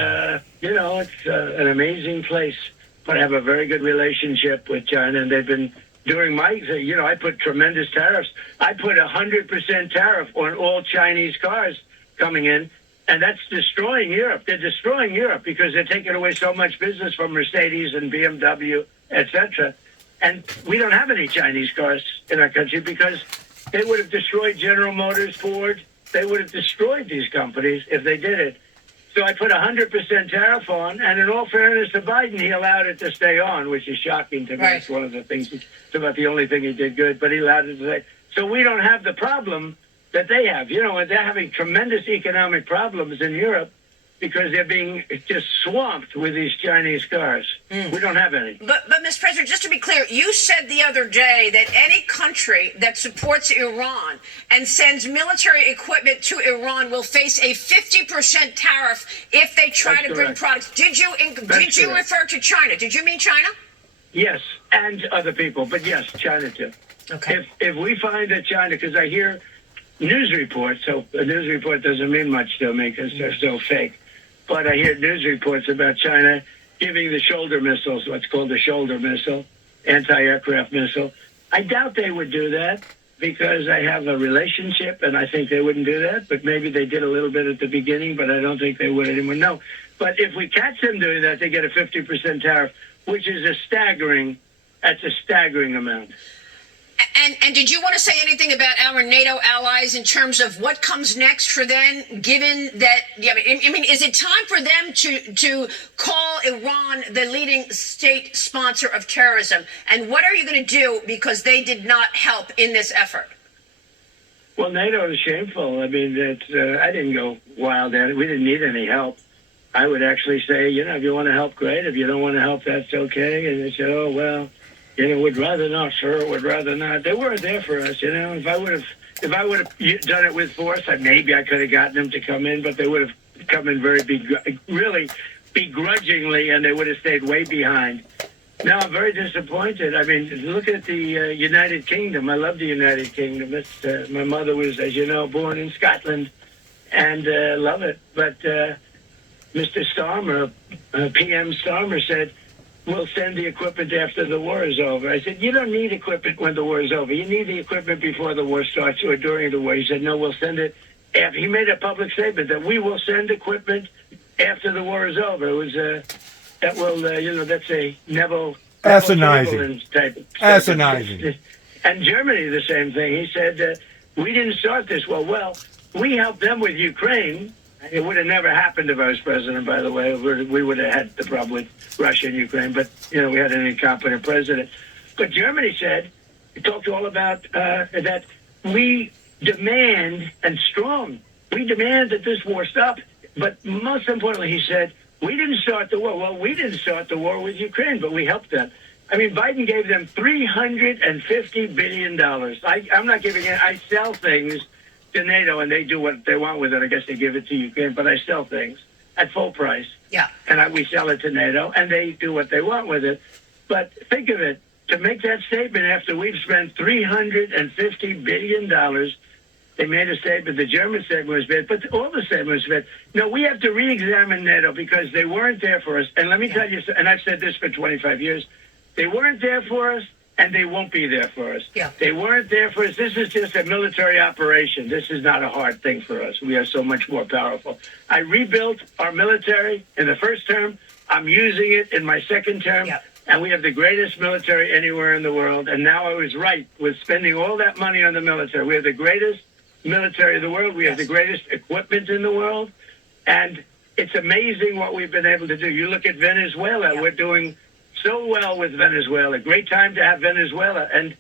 it's an amazing place. But I have a very good relationship with China, and they've been doing I put tremendous tariffs. I put 100% tariff on all Chinese cars coming in, and that's destroying Europe. They're destroying Europe because they're taking away so much business from Mercedes and BMW, etc. And we don't have any Chinese cars in our country because they would have destroyed General Motors, Ford. They would have destroyed these companies if they did it. So I put 100% tariff on, and in all fairness to Biden, he allowed it to stay on, which is shocking to me. Right. It's one of the things, it's about the only thing he did good, but he allowed it to stay. So we don't have the problem that they have. They're having tremendous economic problems in Europe because they're being just swamped with these Chinese cars. We don't have any. But Mr. President, just to be clear, you said the other day that any country that supports Iran and sends military equipment to Iran will face a 50% tariff if they try to bring products. Did you refer to China? Did you mean China? Yes, and other people, but yes, China too. Okay. If we find that China, because I hear news reports, so a news report doesn't mean much to me because they're so fake. But I hear news reports about China giving the shoulder missiles, what's called the shoulder missile, anti-aircraft missile. I doubt they would do that because I have a relationship, and I think they wouldn't do that. But maybe they did a little bit at the beginning, but I don't think they would anymore. No. But if we catch them doing that, they get a 50% tariff, which is that's a staggering amount. And did you want to say anything about our NATO allies in terms of what comes next for them, given that, is it time for them to call Iran the leading state sponsor of terrorism? And what are you going to do because they did not help in this effort? Well, NATO is shameful. I didn't go wild at it. We didn't need any help. I would actually say, if you want to help, great. If you don't want to help, that's okay. And they said, oh, well, would rather not, sir, would rather not. They weren't there for us, If I would have done it with force, maybe I could have gotten them to come in, but they would have come in really begrudgingly, and they would have stayed way behind. Now, I'm very disappointed. Look at the United Kingdom. I love the United Kingdom. My mother was, as you know, born in Scotland, and love it. But Mr. Starmer, PM Starmer said, we'll send the equipment after the war is over. I said, you don't need equipment when the war is over. You need the equipment before the war starts or during the war. He said, no, we'll send it after. He made a public statement that we will send equipment after the war is over. It was that will, that's a Neville Asinizing. type. Asinizing. And Germany, the same thing. He said, we didn't start this war. Well, we helped them with Ukraine. It would have never happened if I was president, by the way. We would have had the problem with Russia and Ukraine, but, we had an incompetent president. But Germany said, he talked all about that we demand, and strong, we demand that this war stop. But most importantly, he said, we didn't start the war. Well, we didn't start the war with Ukraine, but we helped them. I mean, Biden gave them $350 billion. I'm not giving it. I sell things to NATO, and they do what they want with it. I guess they give it to Ukraine, but I sell things at full price. Yeah. And we sell it to NATO, and they do what they want with it. But think of it. To make that statement after we've spent $350 billion, they made a statement. The German statement was bad, but all the statements were bad. No, we have to re-examine NATO because they weren't there for us. And let me tell you, and I've said this for 25 years, they weren't there for us, and they won't be there for us. Yeah. They weren't there for us. This is just a military operation. This is not a hard thing for us. We are so much more powerful. I rebuilt our military in the first term. I'm using it in my second term. Yeah. And we have the greatest military anywhere in the world. And now I was right with spending all that money on the military. We have the greatest military in the world. We have the greatest equipment in the world. And it's amazing what we've been able to do. You look at Venezuela. Yeah. We're doing so well with Venezuela. Great time to have Venezuela. And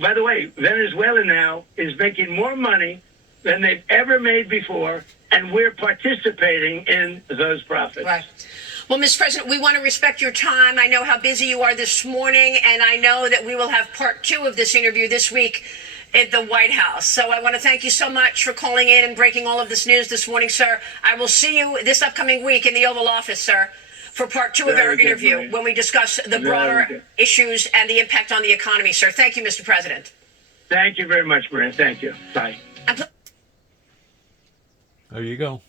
by the way, Venezuela now is making more money than they've ever made before. And we're participating in those profits. Right. Well, Mr. President, we want to respect your time. I know how busy you are this morning, and I know that we will have part 2 of this interview this week at the White House. So I want to thank you so much for calling in and breaking all of this news this morning, sir. I will see you this upcoming week in the Oval Office, sir, for part 2 of our interview when we discuss the broader issues and the impact on the economy, sir. Thank you, Mr. President. Thank you very much, Maria. Thank you. Bye. There you go.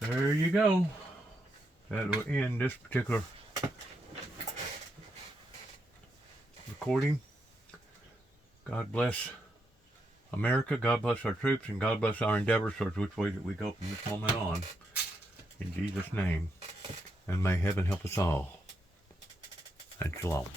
There you go. That will end this particular recording. God bless America. God bless our troops, and God bless our endeavors towards which way that we go from this moment on. In Jesus' name. And may heaven help us all. And shalom.